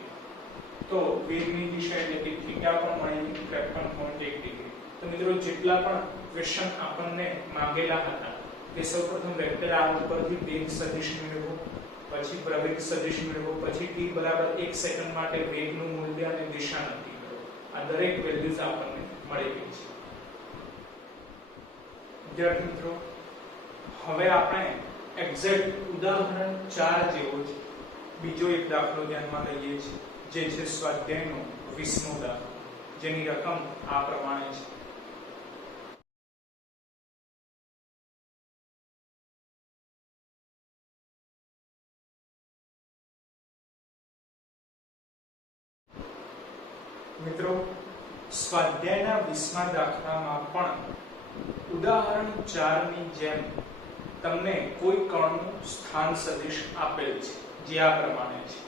તો વેગની દિશા એટલે કે થીટા પણ મળી 53.1 ડિગ્રી. તો મિત્રો જેટલા પણ ક્વેશ્ચન આપણને માંગેલા હતા તે સૌપ્રથમ વેક્ટર r ઉપરથી વેગ સદિશ મેળવો, પછી પ્રવેગ સદિશ મેળવો, પછી t બરાબર 1 સેકન્ડ માટે વેગનું મૂલ્ય અને દિશા નક્કી કરો. આ દરેક વેલ્યુઝ આપણને મળી ગઈ છે. વિદ્યાર્થી મિત્રો, હવે આપણે એક્ઝેક્ટ ઉદાહરણ 4 જેવો છે બીજો એક દાખલો ધ્યાનમાં લઈએ છીએ, જે છે સ્વાધ્યાયનો 20મો દાખલો, જેની રકમ આ પ્રમાણે છે. મિત્રો, સ્વાધ્યાયના 20મા દાખલામાં પણ ઉદાહરણ 4 ની જેમ તમને કોઈ કણનું સ્થાન સદિશ આપેલ છે, જે આ પ્રમાણે છે.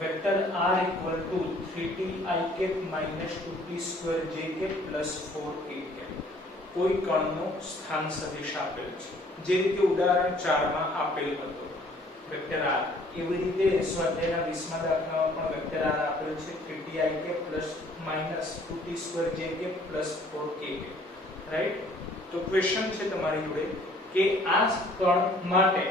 Vector r = 3ti cap - 2t2j cap + 4k cap. કોઈ કણનો સ્થાન સદિશ આપેલ છે, જે રીતે ઉદાહરણ 4 માં આપેલ હતો વેક્ટર r. એવી રીતે સ્વાધ્યાયના 20મા દાખલામાં પણ વેક્ટર r આપેલ છે 3ti cap - 2t2j cap + 4k cap, right? તો ક્વેશ્ચન છે તમારી જોડે કે આ કણ માટે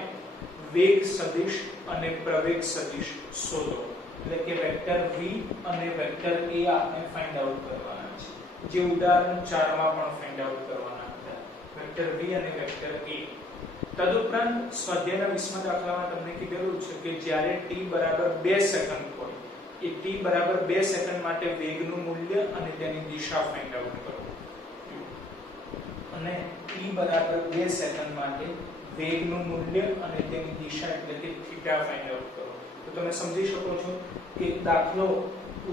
વેગ સદિશ અને પ્રવેગ સદિશ શોધો એટલે કે વેક્ટર v અને વેક્ટર a આપણે ફાઇન્ડ આઉટ કરવાના છે જે ઉદાહરણ 4 માં પણ ફાઇન્ડ આઉટ કરવાના હતા વેક્ટર v અને વેક્ટર a તદુપરાંત સ્વાધ્યાયના 20મા દાખલામાં તમને કીધેલું છે કે જ્યારે t બરાબર 2 સેકન્ડ હોય એ t બરાબર 2 સેકન્ડ માટે વેગનું મૂલ્ય અને તેની દિશા ફાઇન્ડ આઉટ કરો અને t બરાબર 2 સેકન્ડ માટે વેગનું મૂલ્ય અને તેની દિશા એટલે કે થીટા ફાઇન્ડ આઉટ કરો તો તમે સમજી શકો છો કે દાખલો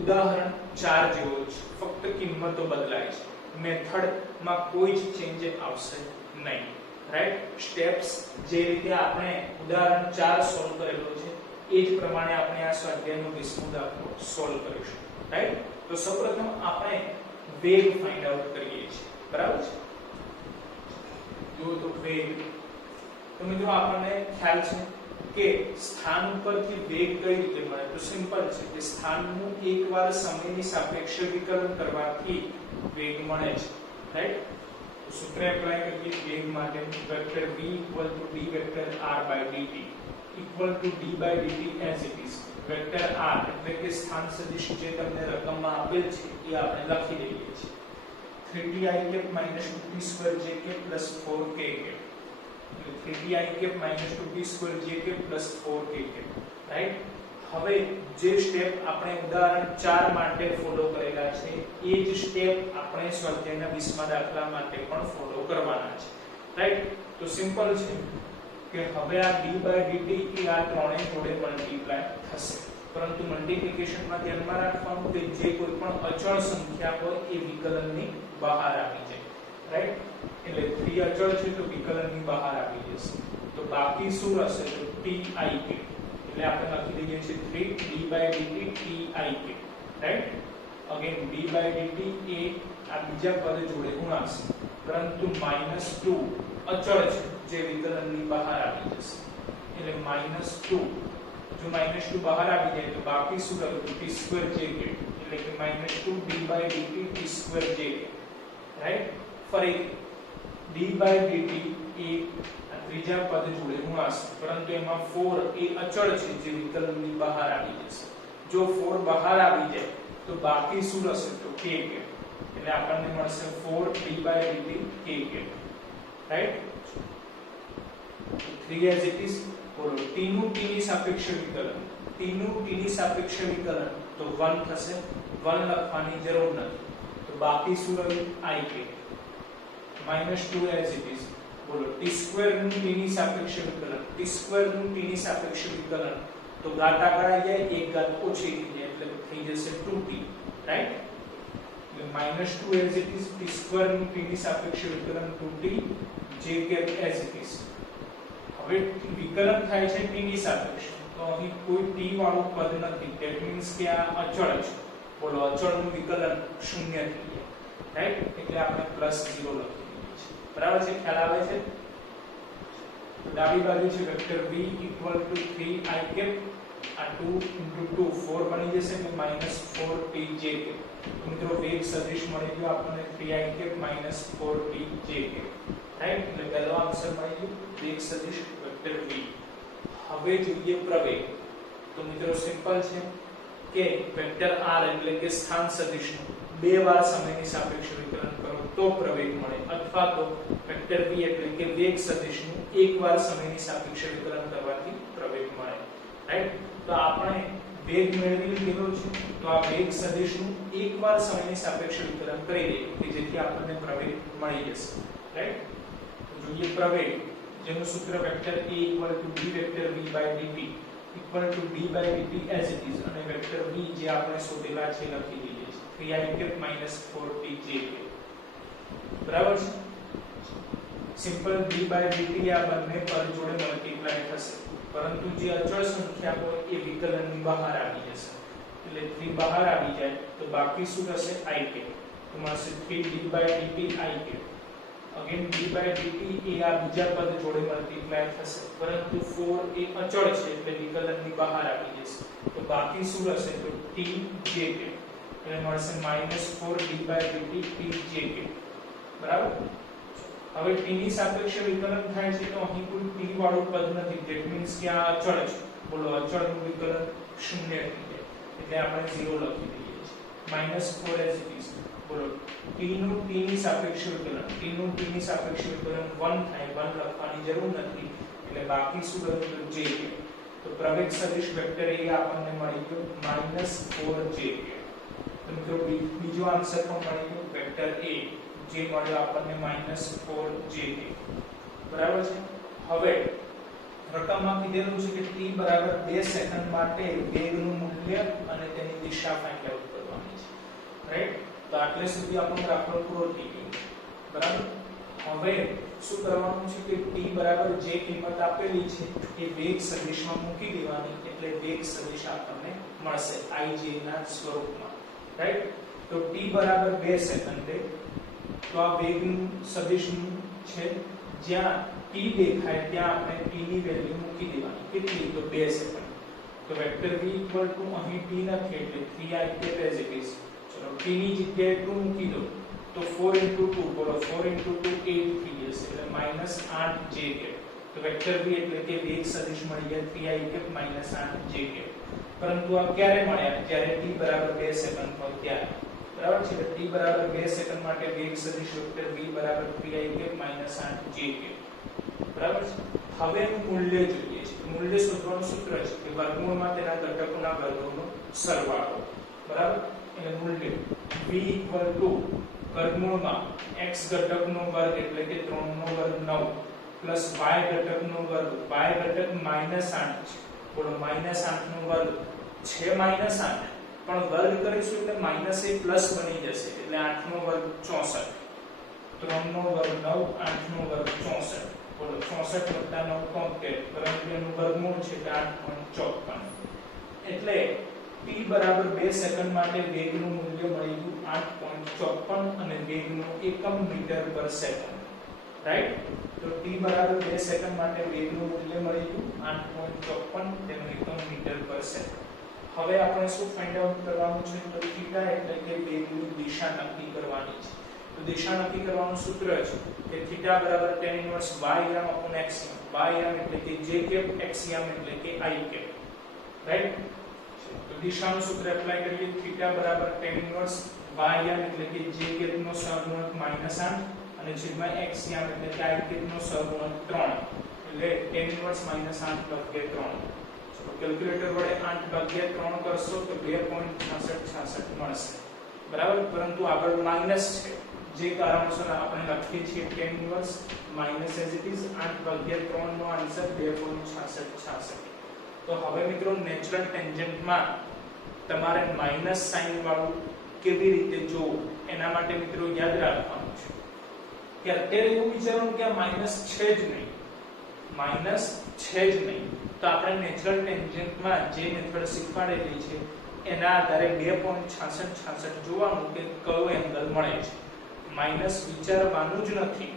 ઉદાહરણ 4 જેવો છે ફક્ત કિંમતો બદલાય છે મેથડ માં કોઈ જ ચેન્જ આવશે નહીં રાઈટ સ્ટેપ્સ જે રીતે આપણે ઉદાહરણ 4 સોલ્વ કરેલો છે એ જ પ્રમાણે આપણે આ સ્વાધ્યાયનો 20મો દાખલો સોલ્વ કરીશું રાઈટ તો સૌપ્રથમ આપણે વેગ ફાઇન્ડ આઉટ કરીએ છીએ બરાબર છે જો તો વેગ તો મિત્રો આપણને ખ્યાલ છે કે સ્થાન ઉપરથી વેગ કઈ રીતે મળે તો સિમ્પલ છે કે સ્થાનનું એકવાર સમયની સાપેક્ષે વિકલન કરવાથી વેગ મળે છે રાઈટ તો સૂત્ર એપ્લાય કરીએ વેગ માટે vector v = d vector r / dt = d / dt as it is vector r એટલે કે સ્થાન સદિશ જે તમને રકમમાં આપેલ છે એ આપણે લખી દઈએ છીએ 3ti - 2t2j 4k 3ti - 2t2j 4k right હવે જે સ્ટેપ આપણે ઉદાહરણ 4 માટે ફોલો કરેલા છે એ જ સ્ટેપ આપણે સ્વાધ્યાયના 20મા દાખલા માટે પણ ફોલો કરવાના છે રાઈટ તો સિમ્પલ છે કે હવે આ d / dt એ આ ત્રણે જોડે મલ્ટીપ્લાય થશે પરંતુ મલ્ટીપ્લિકેશનમાં ધ્યાનમાં રાખવાનું કે જે કોઈ પણ અચળ સંખ્યા હોય એ વિકલનની બહાર આવી જાય રાઈટ એટલે 3 અચળ છે તો વિકલનની બહાર આવી જશે તો બાકી શું રહેશે તો tik એટલે આપણે લખી દઈએ છીએ 3 d / dt tik right again d / dt એ આ બીજા પદ જોડે ગુણાશે પરંતુ -2 અચળ છે જે વિકલનની બહાર આવી જશે એટલે -2 જો -2 બહાર આવી જાય તો બાકી શું રહે t2j એટલે કે -2 d / dt t2j રાઈટ ફરી d / dt એ આ ત્રીજા પદ જોડે ગુણાશે પરંતુ એમાં 4 એ અચળ છે જે વિકલનની બહાર આવી જશે જો 4 બહાર આવી જાય તો બાકી શું રહેશે તો k એટલે આપણને મળશે 4 d / dt k right 3 as it is બોલો t નું t ની સાપેક્ષે વિકલન t નું t ની સાપેક્ષે વિકલન તો 1 થશે 1 લખવાની જરૂર નથી તો બાકી શું રહ્યું ik -2 as it is બોલો t2 નું t ની સાપેક્ષે વિકલન t2 નું t ની સાપેક્ષે વિકલન તો ઘાત આગળ આવી જાય એક ઘાત ઓછી થઈ જાય એટલે થઈ જશે 2t રાઈટ એટલે -2 as it is t2 નું t ની સાપેક્ષે વિકલન 2t j as it is હવે વિકલન થાય છે t ની સાપેક્ષે તો અહીં કોઈ t વાળું પદ નથી ધેટ મીન્સ કે આ અચળ છે બોલો અચળનું વિકલન 0 થઈ જાય રાઈટ એટલે આપણે +0 લખી દઈએ છીએ બરાબર છે ખ્યાલ આવે છે તો ડાબી બાજુ છે વેક્ટર v = 3i આ 2 * 2 4 બની જશે એટલે -4tj મિત્રો વેગ સદિશ મળી ગયો આપણને 3i - 4tj રાઈટ એટલે પહેલો આન્સર મળી ગયો વેગ સદિશ વેક્ટર v હવે જોઈએ પ્રવેગ તો મિત્રો સિમ્પલ છે કે વેક્ટર r એટલે કે સ્થાન સદિશનું બે વાર સમયની સાપેક્ષે વિકલન કરો તો પ્રવેગ મળે અથવા તો વેક્ટર v એટલે કે વેગ સદિશનું એકવાર સમયની સાપેક્ષે વિકલન કરવાથી પ્રવેગ મળે રાઈટ તો આપણે વેગ મેળવી લીધો છે તો આ વેગ સદિશનું એકવાર સમયની સાપેક્ષે વિકલન કરી દઈએ કે જેથી આપણને પ્રવેગ મળી જશે રાઈટ જોઈએ પ્રવેગ જેનું સૂત્ર vector a = d vector v / dt = d / dt as it is અને વેક્ટર v જે આપણે શોધેલા છે લખી દઈએ છીએ 3i - 4tj બરાબર છે સિમ્પલ d / dt આ બંને પદ જોડે મલ્ટીપ્લાય થશે પરંતુ જે અચળ સંખ્યા હોય એ વિકલનની બહાર આવી જશે એટલે 3 બહાર આવી જાય તો બાકી શું રહેશે ik તો મળશે 3 d / dt ik again d / dt એ આ બીજા પદ જોડે મલ્ટીપ્લાય થશે પરંતુ 4 એ અચળ છે એટલે વિકલનની બહાર આવી જશે તો બાકી શું રહેશે તો tj એટલે મળશે -4 d / dt tj બરાબર હવે t ની સાપેક્ષે વિકલન થાય છે તો અહીં કોઈ t વાળું પદ નથી, ધેટ મીન્સ કે આ અચળ છે. બોલો અચળનું વિકલન 0 થઈ જાય એટલે આપણે 0 લખી દઈએ છીએ. -4 as it is. બોલો t નું t ની સાપેક્ષે વિકલન, t નું t ની સાપેક્ષે વિકલન 1 થાય, 1 લખવાની જરૂર નથી એટલે બાકી શું બચ્યું તો j. તો પ્રવેગ સદિશ વેક્ટર એ આપણને મળી ગયો -4j. તો મિત્રો બીજો આન્સર પણ મળી ગયો વેક્ટર a જે મળ્યો આપણને -4j. બરાબર છે. હવે રકમમાં કીધેલું છે કે t બરાબર 2 સેકન્ડ માટે વેગનું મૂલ્ય અને તેની દિશા ફાઇન્ડ આઉટ કરવાની છે. રાઈટ? તો આટલે સુધી આપણો દાખલો પૂરો થઈ ગયો. બરાબર? હવે શું કરવાનું છે કે t બરાબર જે કિંમત આપેલી છે એ વેગ સદિશમાં મૂકી દેવાની એટલે વેગ સદિશ આપણને મળશે ij ના સ્વરૂપમાં. રાઈટ? તો t બરાબર 2 સેકન્ડે તો આ વેગનું સદિશ છે જ્યાં t દેખાય ત્યાં આપણે t ની વેલ્યુ મૂકી દેવાની. કેટલી? તો 2 સેકન્ડ. તો વેક્ટર v અહીં t નથી એટલે 3i as it is. ચલો t ની જગ્યાએ 2 મૂકી દો તો 4 into 2 બોલો 4 into 2 8 થઈ જશે એટલે -8j. તો વેક્ટર v એટલે કે વેગ સદિશ મળી ગયા 3i -8j. પરંતુ આ ક્યારે મળ્યા? જ્યારે t બરાબર 2 સેકન્ડ હોય ત્યારે. બરાબર છે? t બરાબર 2 સેકન્ડ માટે વેગ સદિશ વેક્ટર v બરાબર 3i -8j. બરાબર છે? હવે એનું મૂલ્ય જોઈએ છે. મૂલ્ય શોધવાનું સૂત્ર છે કે વર્ગમૂળમાં તેના ઘટકોના વર્ગોનો સરવાળો. બરાબર? એટલે મૂલ્ય v વર્ગમૂળમાં x ઘટકનો વર્ગ એટલે કે 3 નો વર્ગ 9 પ્લસ y ઘટકનો વર્ગ, y ઘટક -8 છે. બોલો -8 નો વર્ગ છે -8 પણ વર્ગ કરીશું એટલે માઈનસ એ પ્લસ બની જશે એટલે 8 નો વર્ગ 64. 3 નો વર્ગ 9, 8 નો વર્ગ 64. બોલો 64 + 9 73 પરંતુ એનું વર્ગમૂળ છે કે 8.54. એટલે t બરાબર 2 સેકન્ડ માટે વેગનું મૂલ્ય મળી ગયું 8.54 અને વેગનું એકમ મીટર પર સેકન્ડ. રાઈટ? તો t બરાબર 2 સેકન્ડ માટે વેગનું મૂલ્ય મળી ગયું 8.54 તેનું એકમ મીટર પર સેકન્ડ. હવે આપણે શું ફાઇન્ડ આઉટ કરવાનું છે? તો θ એટલે કે વેગની દિશા નક્કી કરવાની છે. તો દિશા નક્કી કરવાનું સૂત્ર છે કે θ બરાબર tan inverse y axiom. y એટલે કે j કેપ, axiom એટલે કે i કેપ. રાઈટ? તો દિશાનું સૂત્ર એપ્લાય કરીએ. θ બરાબર tan ઇન્વર્સ y એટલે કે j કેપ નો સહગુણક -8 અને છેદમાં axiom એટલે કે i કેપ નો સહગુણક 3 એટલે tan ઇન્વર્સ -8 + 3. કેલ્ક્યુલેટર વડે 8 ભાગ્યા 3 કરશો તો 2.6666 મળશે. બરાબર? પરંતુ આગળ માઈનસ છે જે કારણોસર આપણે લખીએ છીએ tan inverse minus as it is 8 ભાગ્યા 3 નો આન્સર 2.6666. તો હવે મિત્રો નેચરલ ટેન્જન્ટમાં તમારે માઈનસ સાઇન વાળું કેવી રીતે જોવું એના માટે મિત્રો યાદ રાખવાનું છે કે અત્યારે એવું વિચારવાનું કે આ માઈનસ છે જ નહીં, માઈનસ છે જ નહીં. તો આપણે નેચરલ ટેન્જન્ટમાં જે મેથડ શીખવાડેલી છે એના આધારે 2.6666 જોવાનું કે કયો એંગલ મળે છે. માઈનસ વિચારવાનું જ નથી.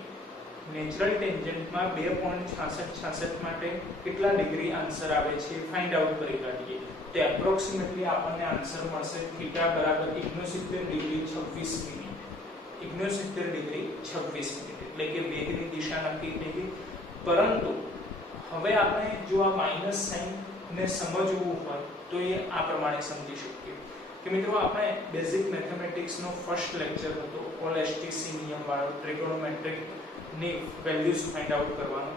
નેચરલ ટેન્જન્ટમાં 2.6666 માટે કેટલા ડિગ્રી આન્સર આવે છે ફાઇન્ડ આઉટ કરી કાઢીએ. તો એપ્રોક્સિમેટલી આપણને આન્સર મળશે θ બરાબર 69 ડિગ્રી 26 મિનિટ. 69 ડિગ્રી 26 મિનિટ એટલે કે વેગની દિશા નક્કી થઈ ગઈ. પરંતુ હવે આપણે જો આ માઈનસ સાઇન ને સમજવું હોય તો એ આ પ્રમાણે સમજી શકીએ કે મિત્રો આપણે બેઝિક મેથેમેટિક્સ નો ફર્સ્ટ લેક્ચર હતો ઓલ એસટીસી નિયમ વાળો ટ્રિગોનોમેટ્રિક ની વેલ્યુઝ ફાઇન્ડ આઉટ કરવાનો.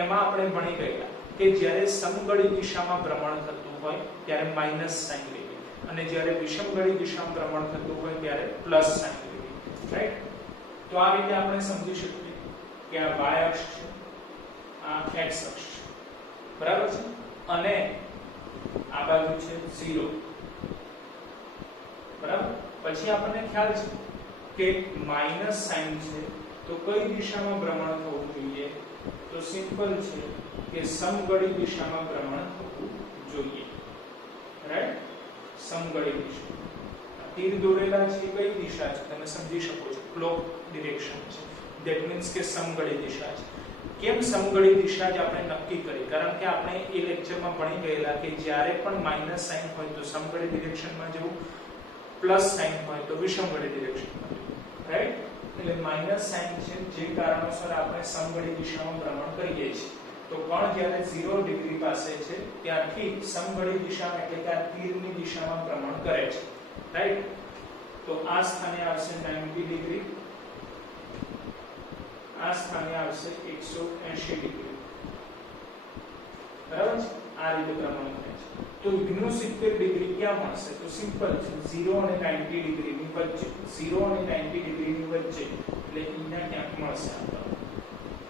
એમાં આપણે ભણી ગયા કે જ્યારે સમગળી દિશામાં ભ્રમણ થતું હોય ત્યારે માઈનસ સાઇન લેવી અને જ્યારે વિષમગળી દિશામાં ભ્રમણ થતું હોય ત્યારે પ્લસ સાઇન લેવી. રાઈટ? તો આ રીતે આપણે સમજી શકીએ કે આ y અક્ષ છે, આ x અક્ષ છે. બરાબર છે? અને આ બાજુ છે 0. બરાબર? પછી આપણને ખ્યાલ છે કે માઈનસ સાઇન છે તો કઈ દિશામાં ભ્રમણ થવું જોઈએ? તો સિમ્પલ છે કે સમગળી દિશામાં ભ્રમણ થવું જોઈએ. રાઈટ? સમગળી દિશા. તીર દોરેલા છે કઈ દિશા છે તમે સમજી શકો છો, ક્લોક ડિરેક્શન છે. ધેટ મીન્સ કે સમગળી દિશા છે. કેમ સમગળી દિશા જ આપણે નક્કી કરી? કારણ કે આપણે એ લેક્ચરમાં ભણી ગયેલા કે જ્યારે પણ માઈનસ સાઇન હોય તો સમગળી ડિરેક્શનમાં જવું, પ્લસ સાઇન હોય તો વિષમગળી ડિરેક્શનમાં જવું. રાઈટ? એટલે માઈનસ સાઇન છે જે કારણોસર આપણે સમઘડી દિશામાં ભ્રમણ કરીએ છીએ તો કણ જ્યારે 0 ડિગ્રી પાસે છે ત્યાંથી સમઘડી દિશામાં એટલે કે આ તીરની દિશામાં ભ્રમણ કરે છે રાઈટ તો આ સ્થાને આવશે 90 ડિગ્રી આ સ્થાને આવશે 180 ડિગ્રી બરાબર છે આ રીતે ભ્રમણ કરે છે તો 69 ડિગ્રી ક્યાં મળશે તો સિમ્પલ છે 0 અને 90 ડિગ્રી ની વચ્ચે 0 અને 90 ડિગ્રી ની વચ્ચે એટલે અહીંયા ક્યાંક મળશે આપણને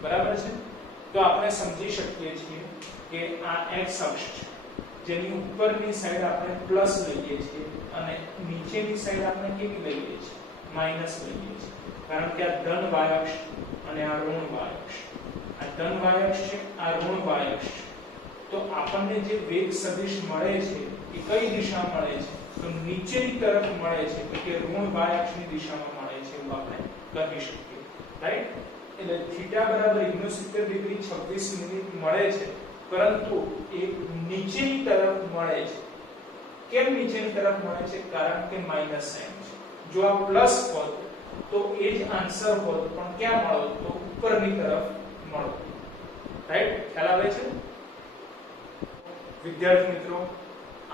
બરાબર છે તો આપણે સમજી શકીએ છીએ કે આ x અક્ષ છે જેની ઉપરની સાઈડ આપણે પ્લસ લઈએ છીએ અને નીચેની સાઈડ આપણે કેવી લઈએ છીએ માઈનસ લઈએ છીએ કારણ કે આ ધન y અક્ષ અને આ ઋણ y અક્ષ આ ધન y અક્ષ છે આ ઋણ y અક્ષ છે તો આપણને જે વેગ સદિશ મળે છે એ કઈ દિશા મળે છે તો નીચેની તરફ મળે છે કે ઋણ y અક્ષની દિશામાં મળે છે એવું આપણે કહી શકીએ રાઈટ એટલે થીટા બરાબર 69 ડિગ્રી 26 મિનિટ મળે છે પરંતુ એ નીચેની તરફ મળે છે કેમ નીચેની તરફ મળે છે કારણ કે માઈનસ સાઇન છે જો આ પ્લસ હોત તો એ જ આન્સર હોત પણ ક્યાં મળો તો ઉપરની તરફ મળો રાઈટ ખ્યાલ આવે છે વિદ્યાર્થી મિત્રો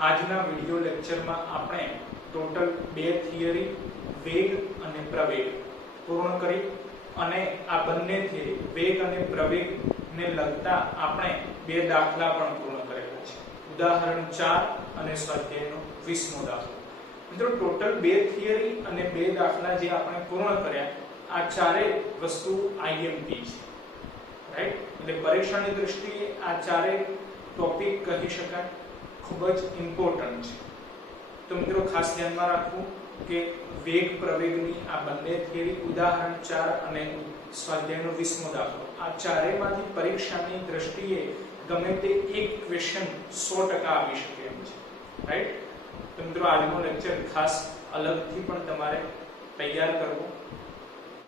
આજના વિડિયો લેક્ચરમાં આપણે ટોટલ બે થિયરી વેગ અને પ્રવેગ પૂર્ણ કરી અને આ બંને થિયરી વેગ અને પ્રવેગ ને લગતા આપણે બે દાખલા પણ પૂર્ણ કરેલા છે ઉદાહરણ 4 અને સ્વાધ્યાયનો 20મો દાખલો મિત્રો ટોટલ બે થિયરી અને બે દાખલા જે આપણે પૂર્ણ કર્યા આ ચારે વસ્તુ IMP છે રાઈટ એટલે પરીક્ષાની દૃષ્ટિએ આ ચારે ટોપિક કહી શકાય ખૂબ જ ઇમ્પોર્ટન્ટ છે તો મિત્રો ખાસ ધ્યાનમાં રાખવું કે વેગ પ્રવેગની આ બંને થિયરી ઉદાહરણ 4 અને સ્વાધ્યાયનો 20મો દાખલો આ ચારેયમાંથી પરીક્ષાની દૃષ્ટિએ ગમે તે એક ક્વેશ્ચન 100% આવી શકે એમ છે રાઈટ તો મિત્રો આજનો લેક્ચર ખાસ અલગથી પણ તમારે તૈયાર કરવો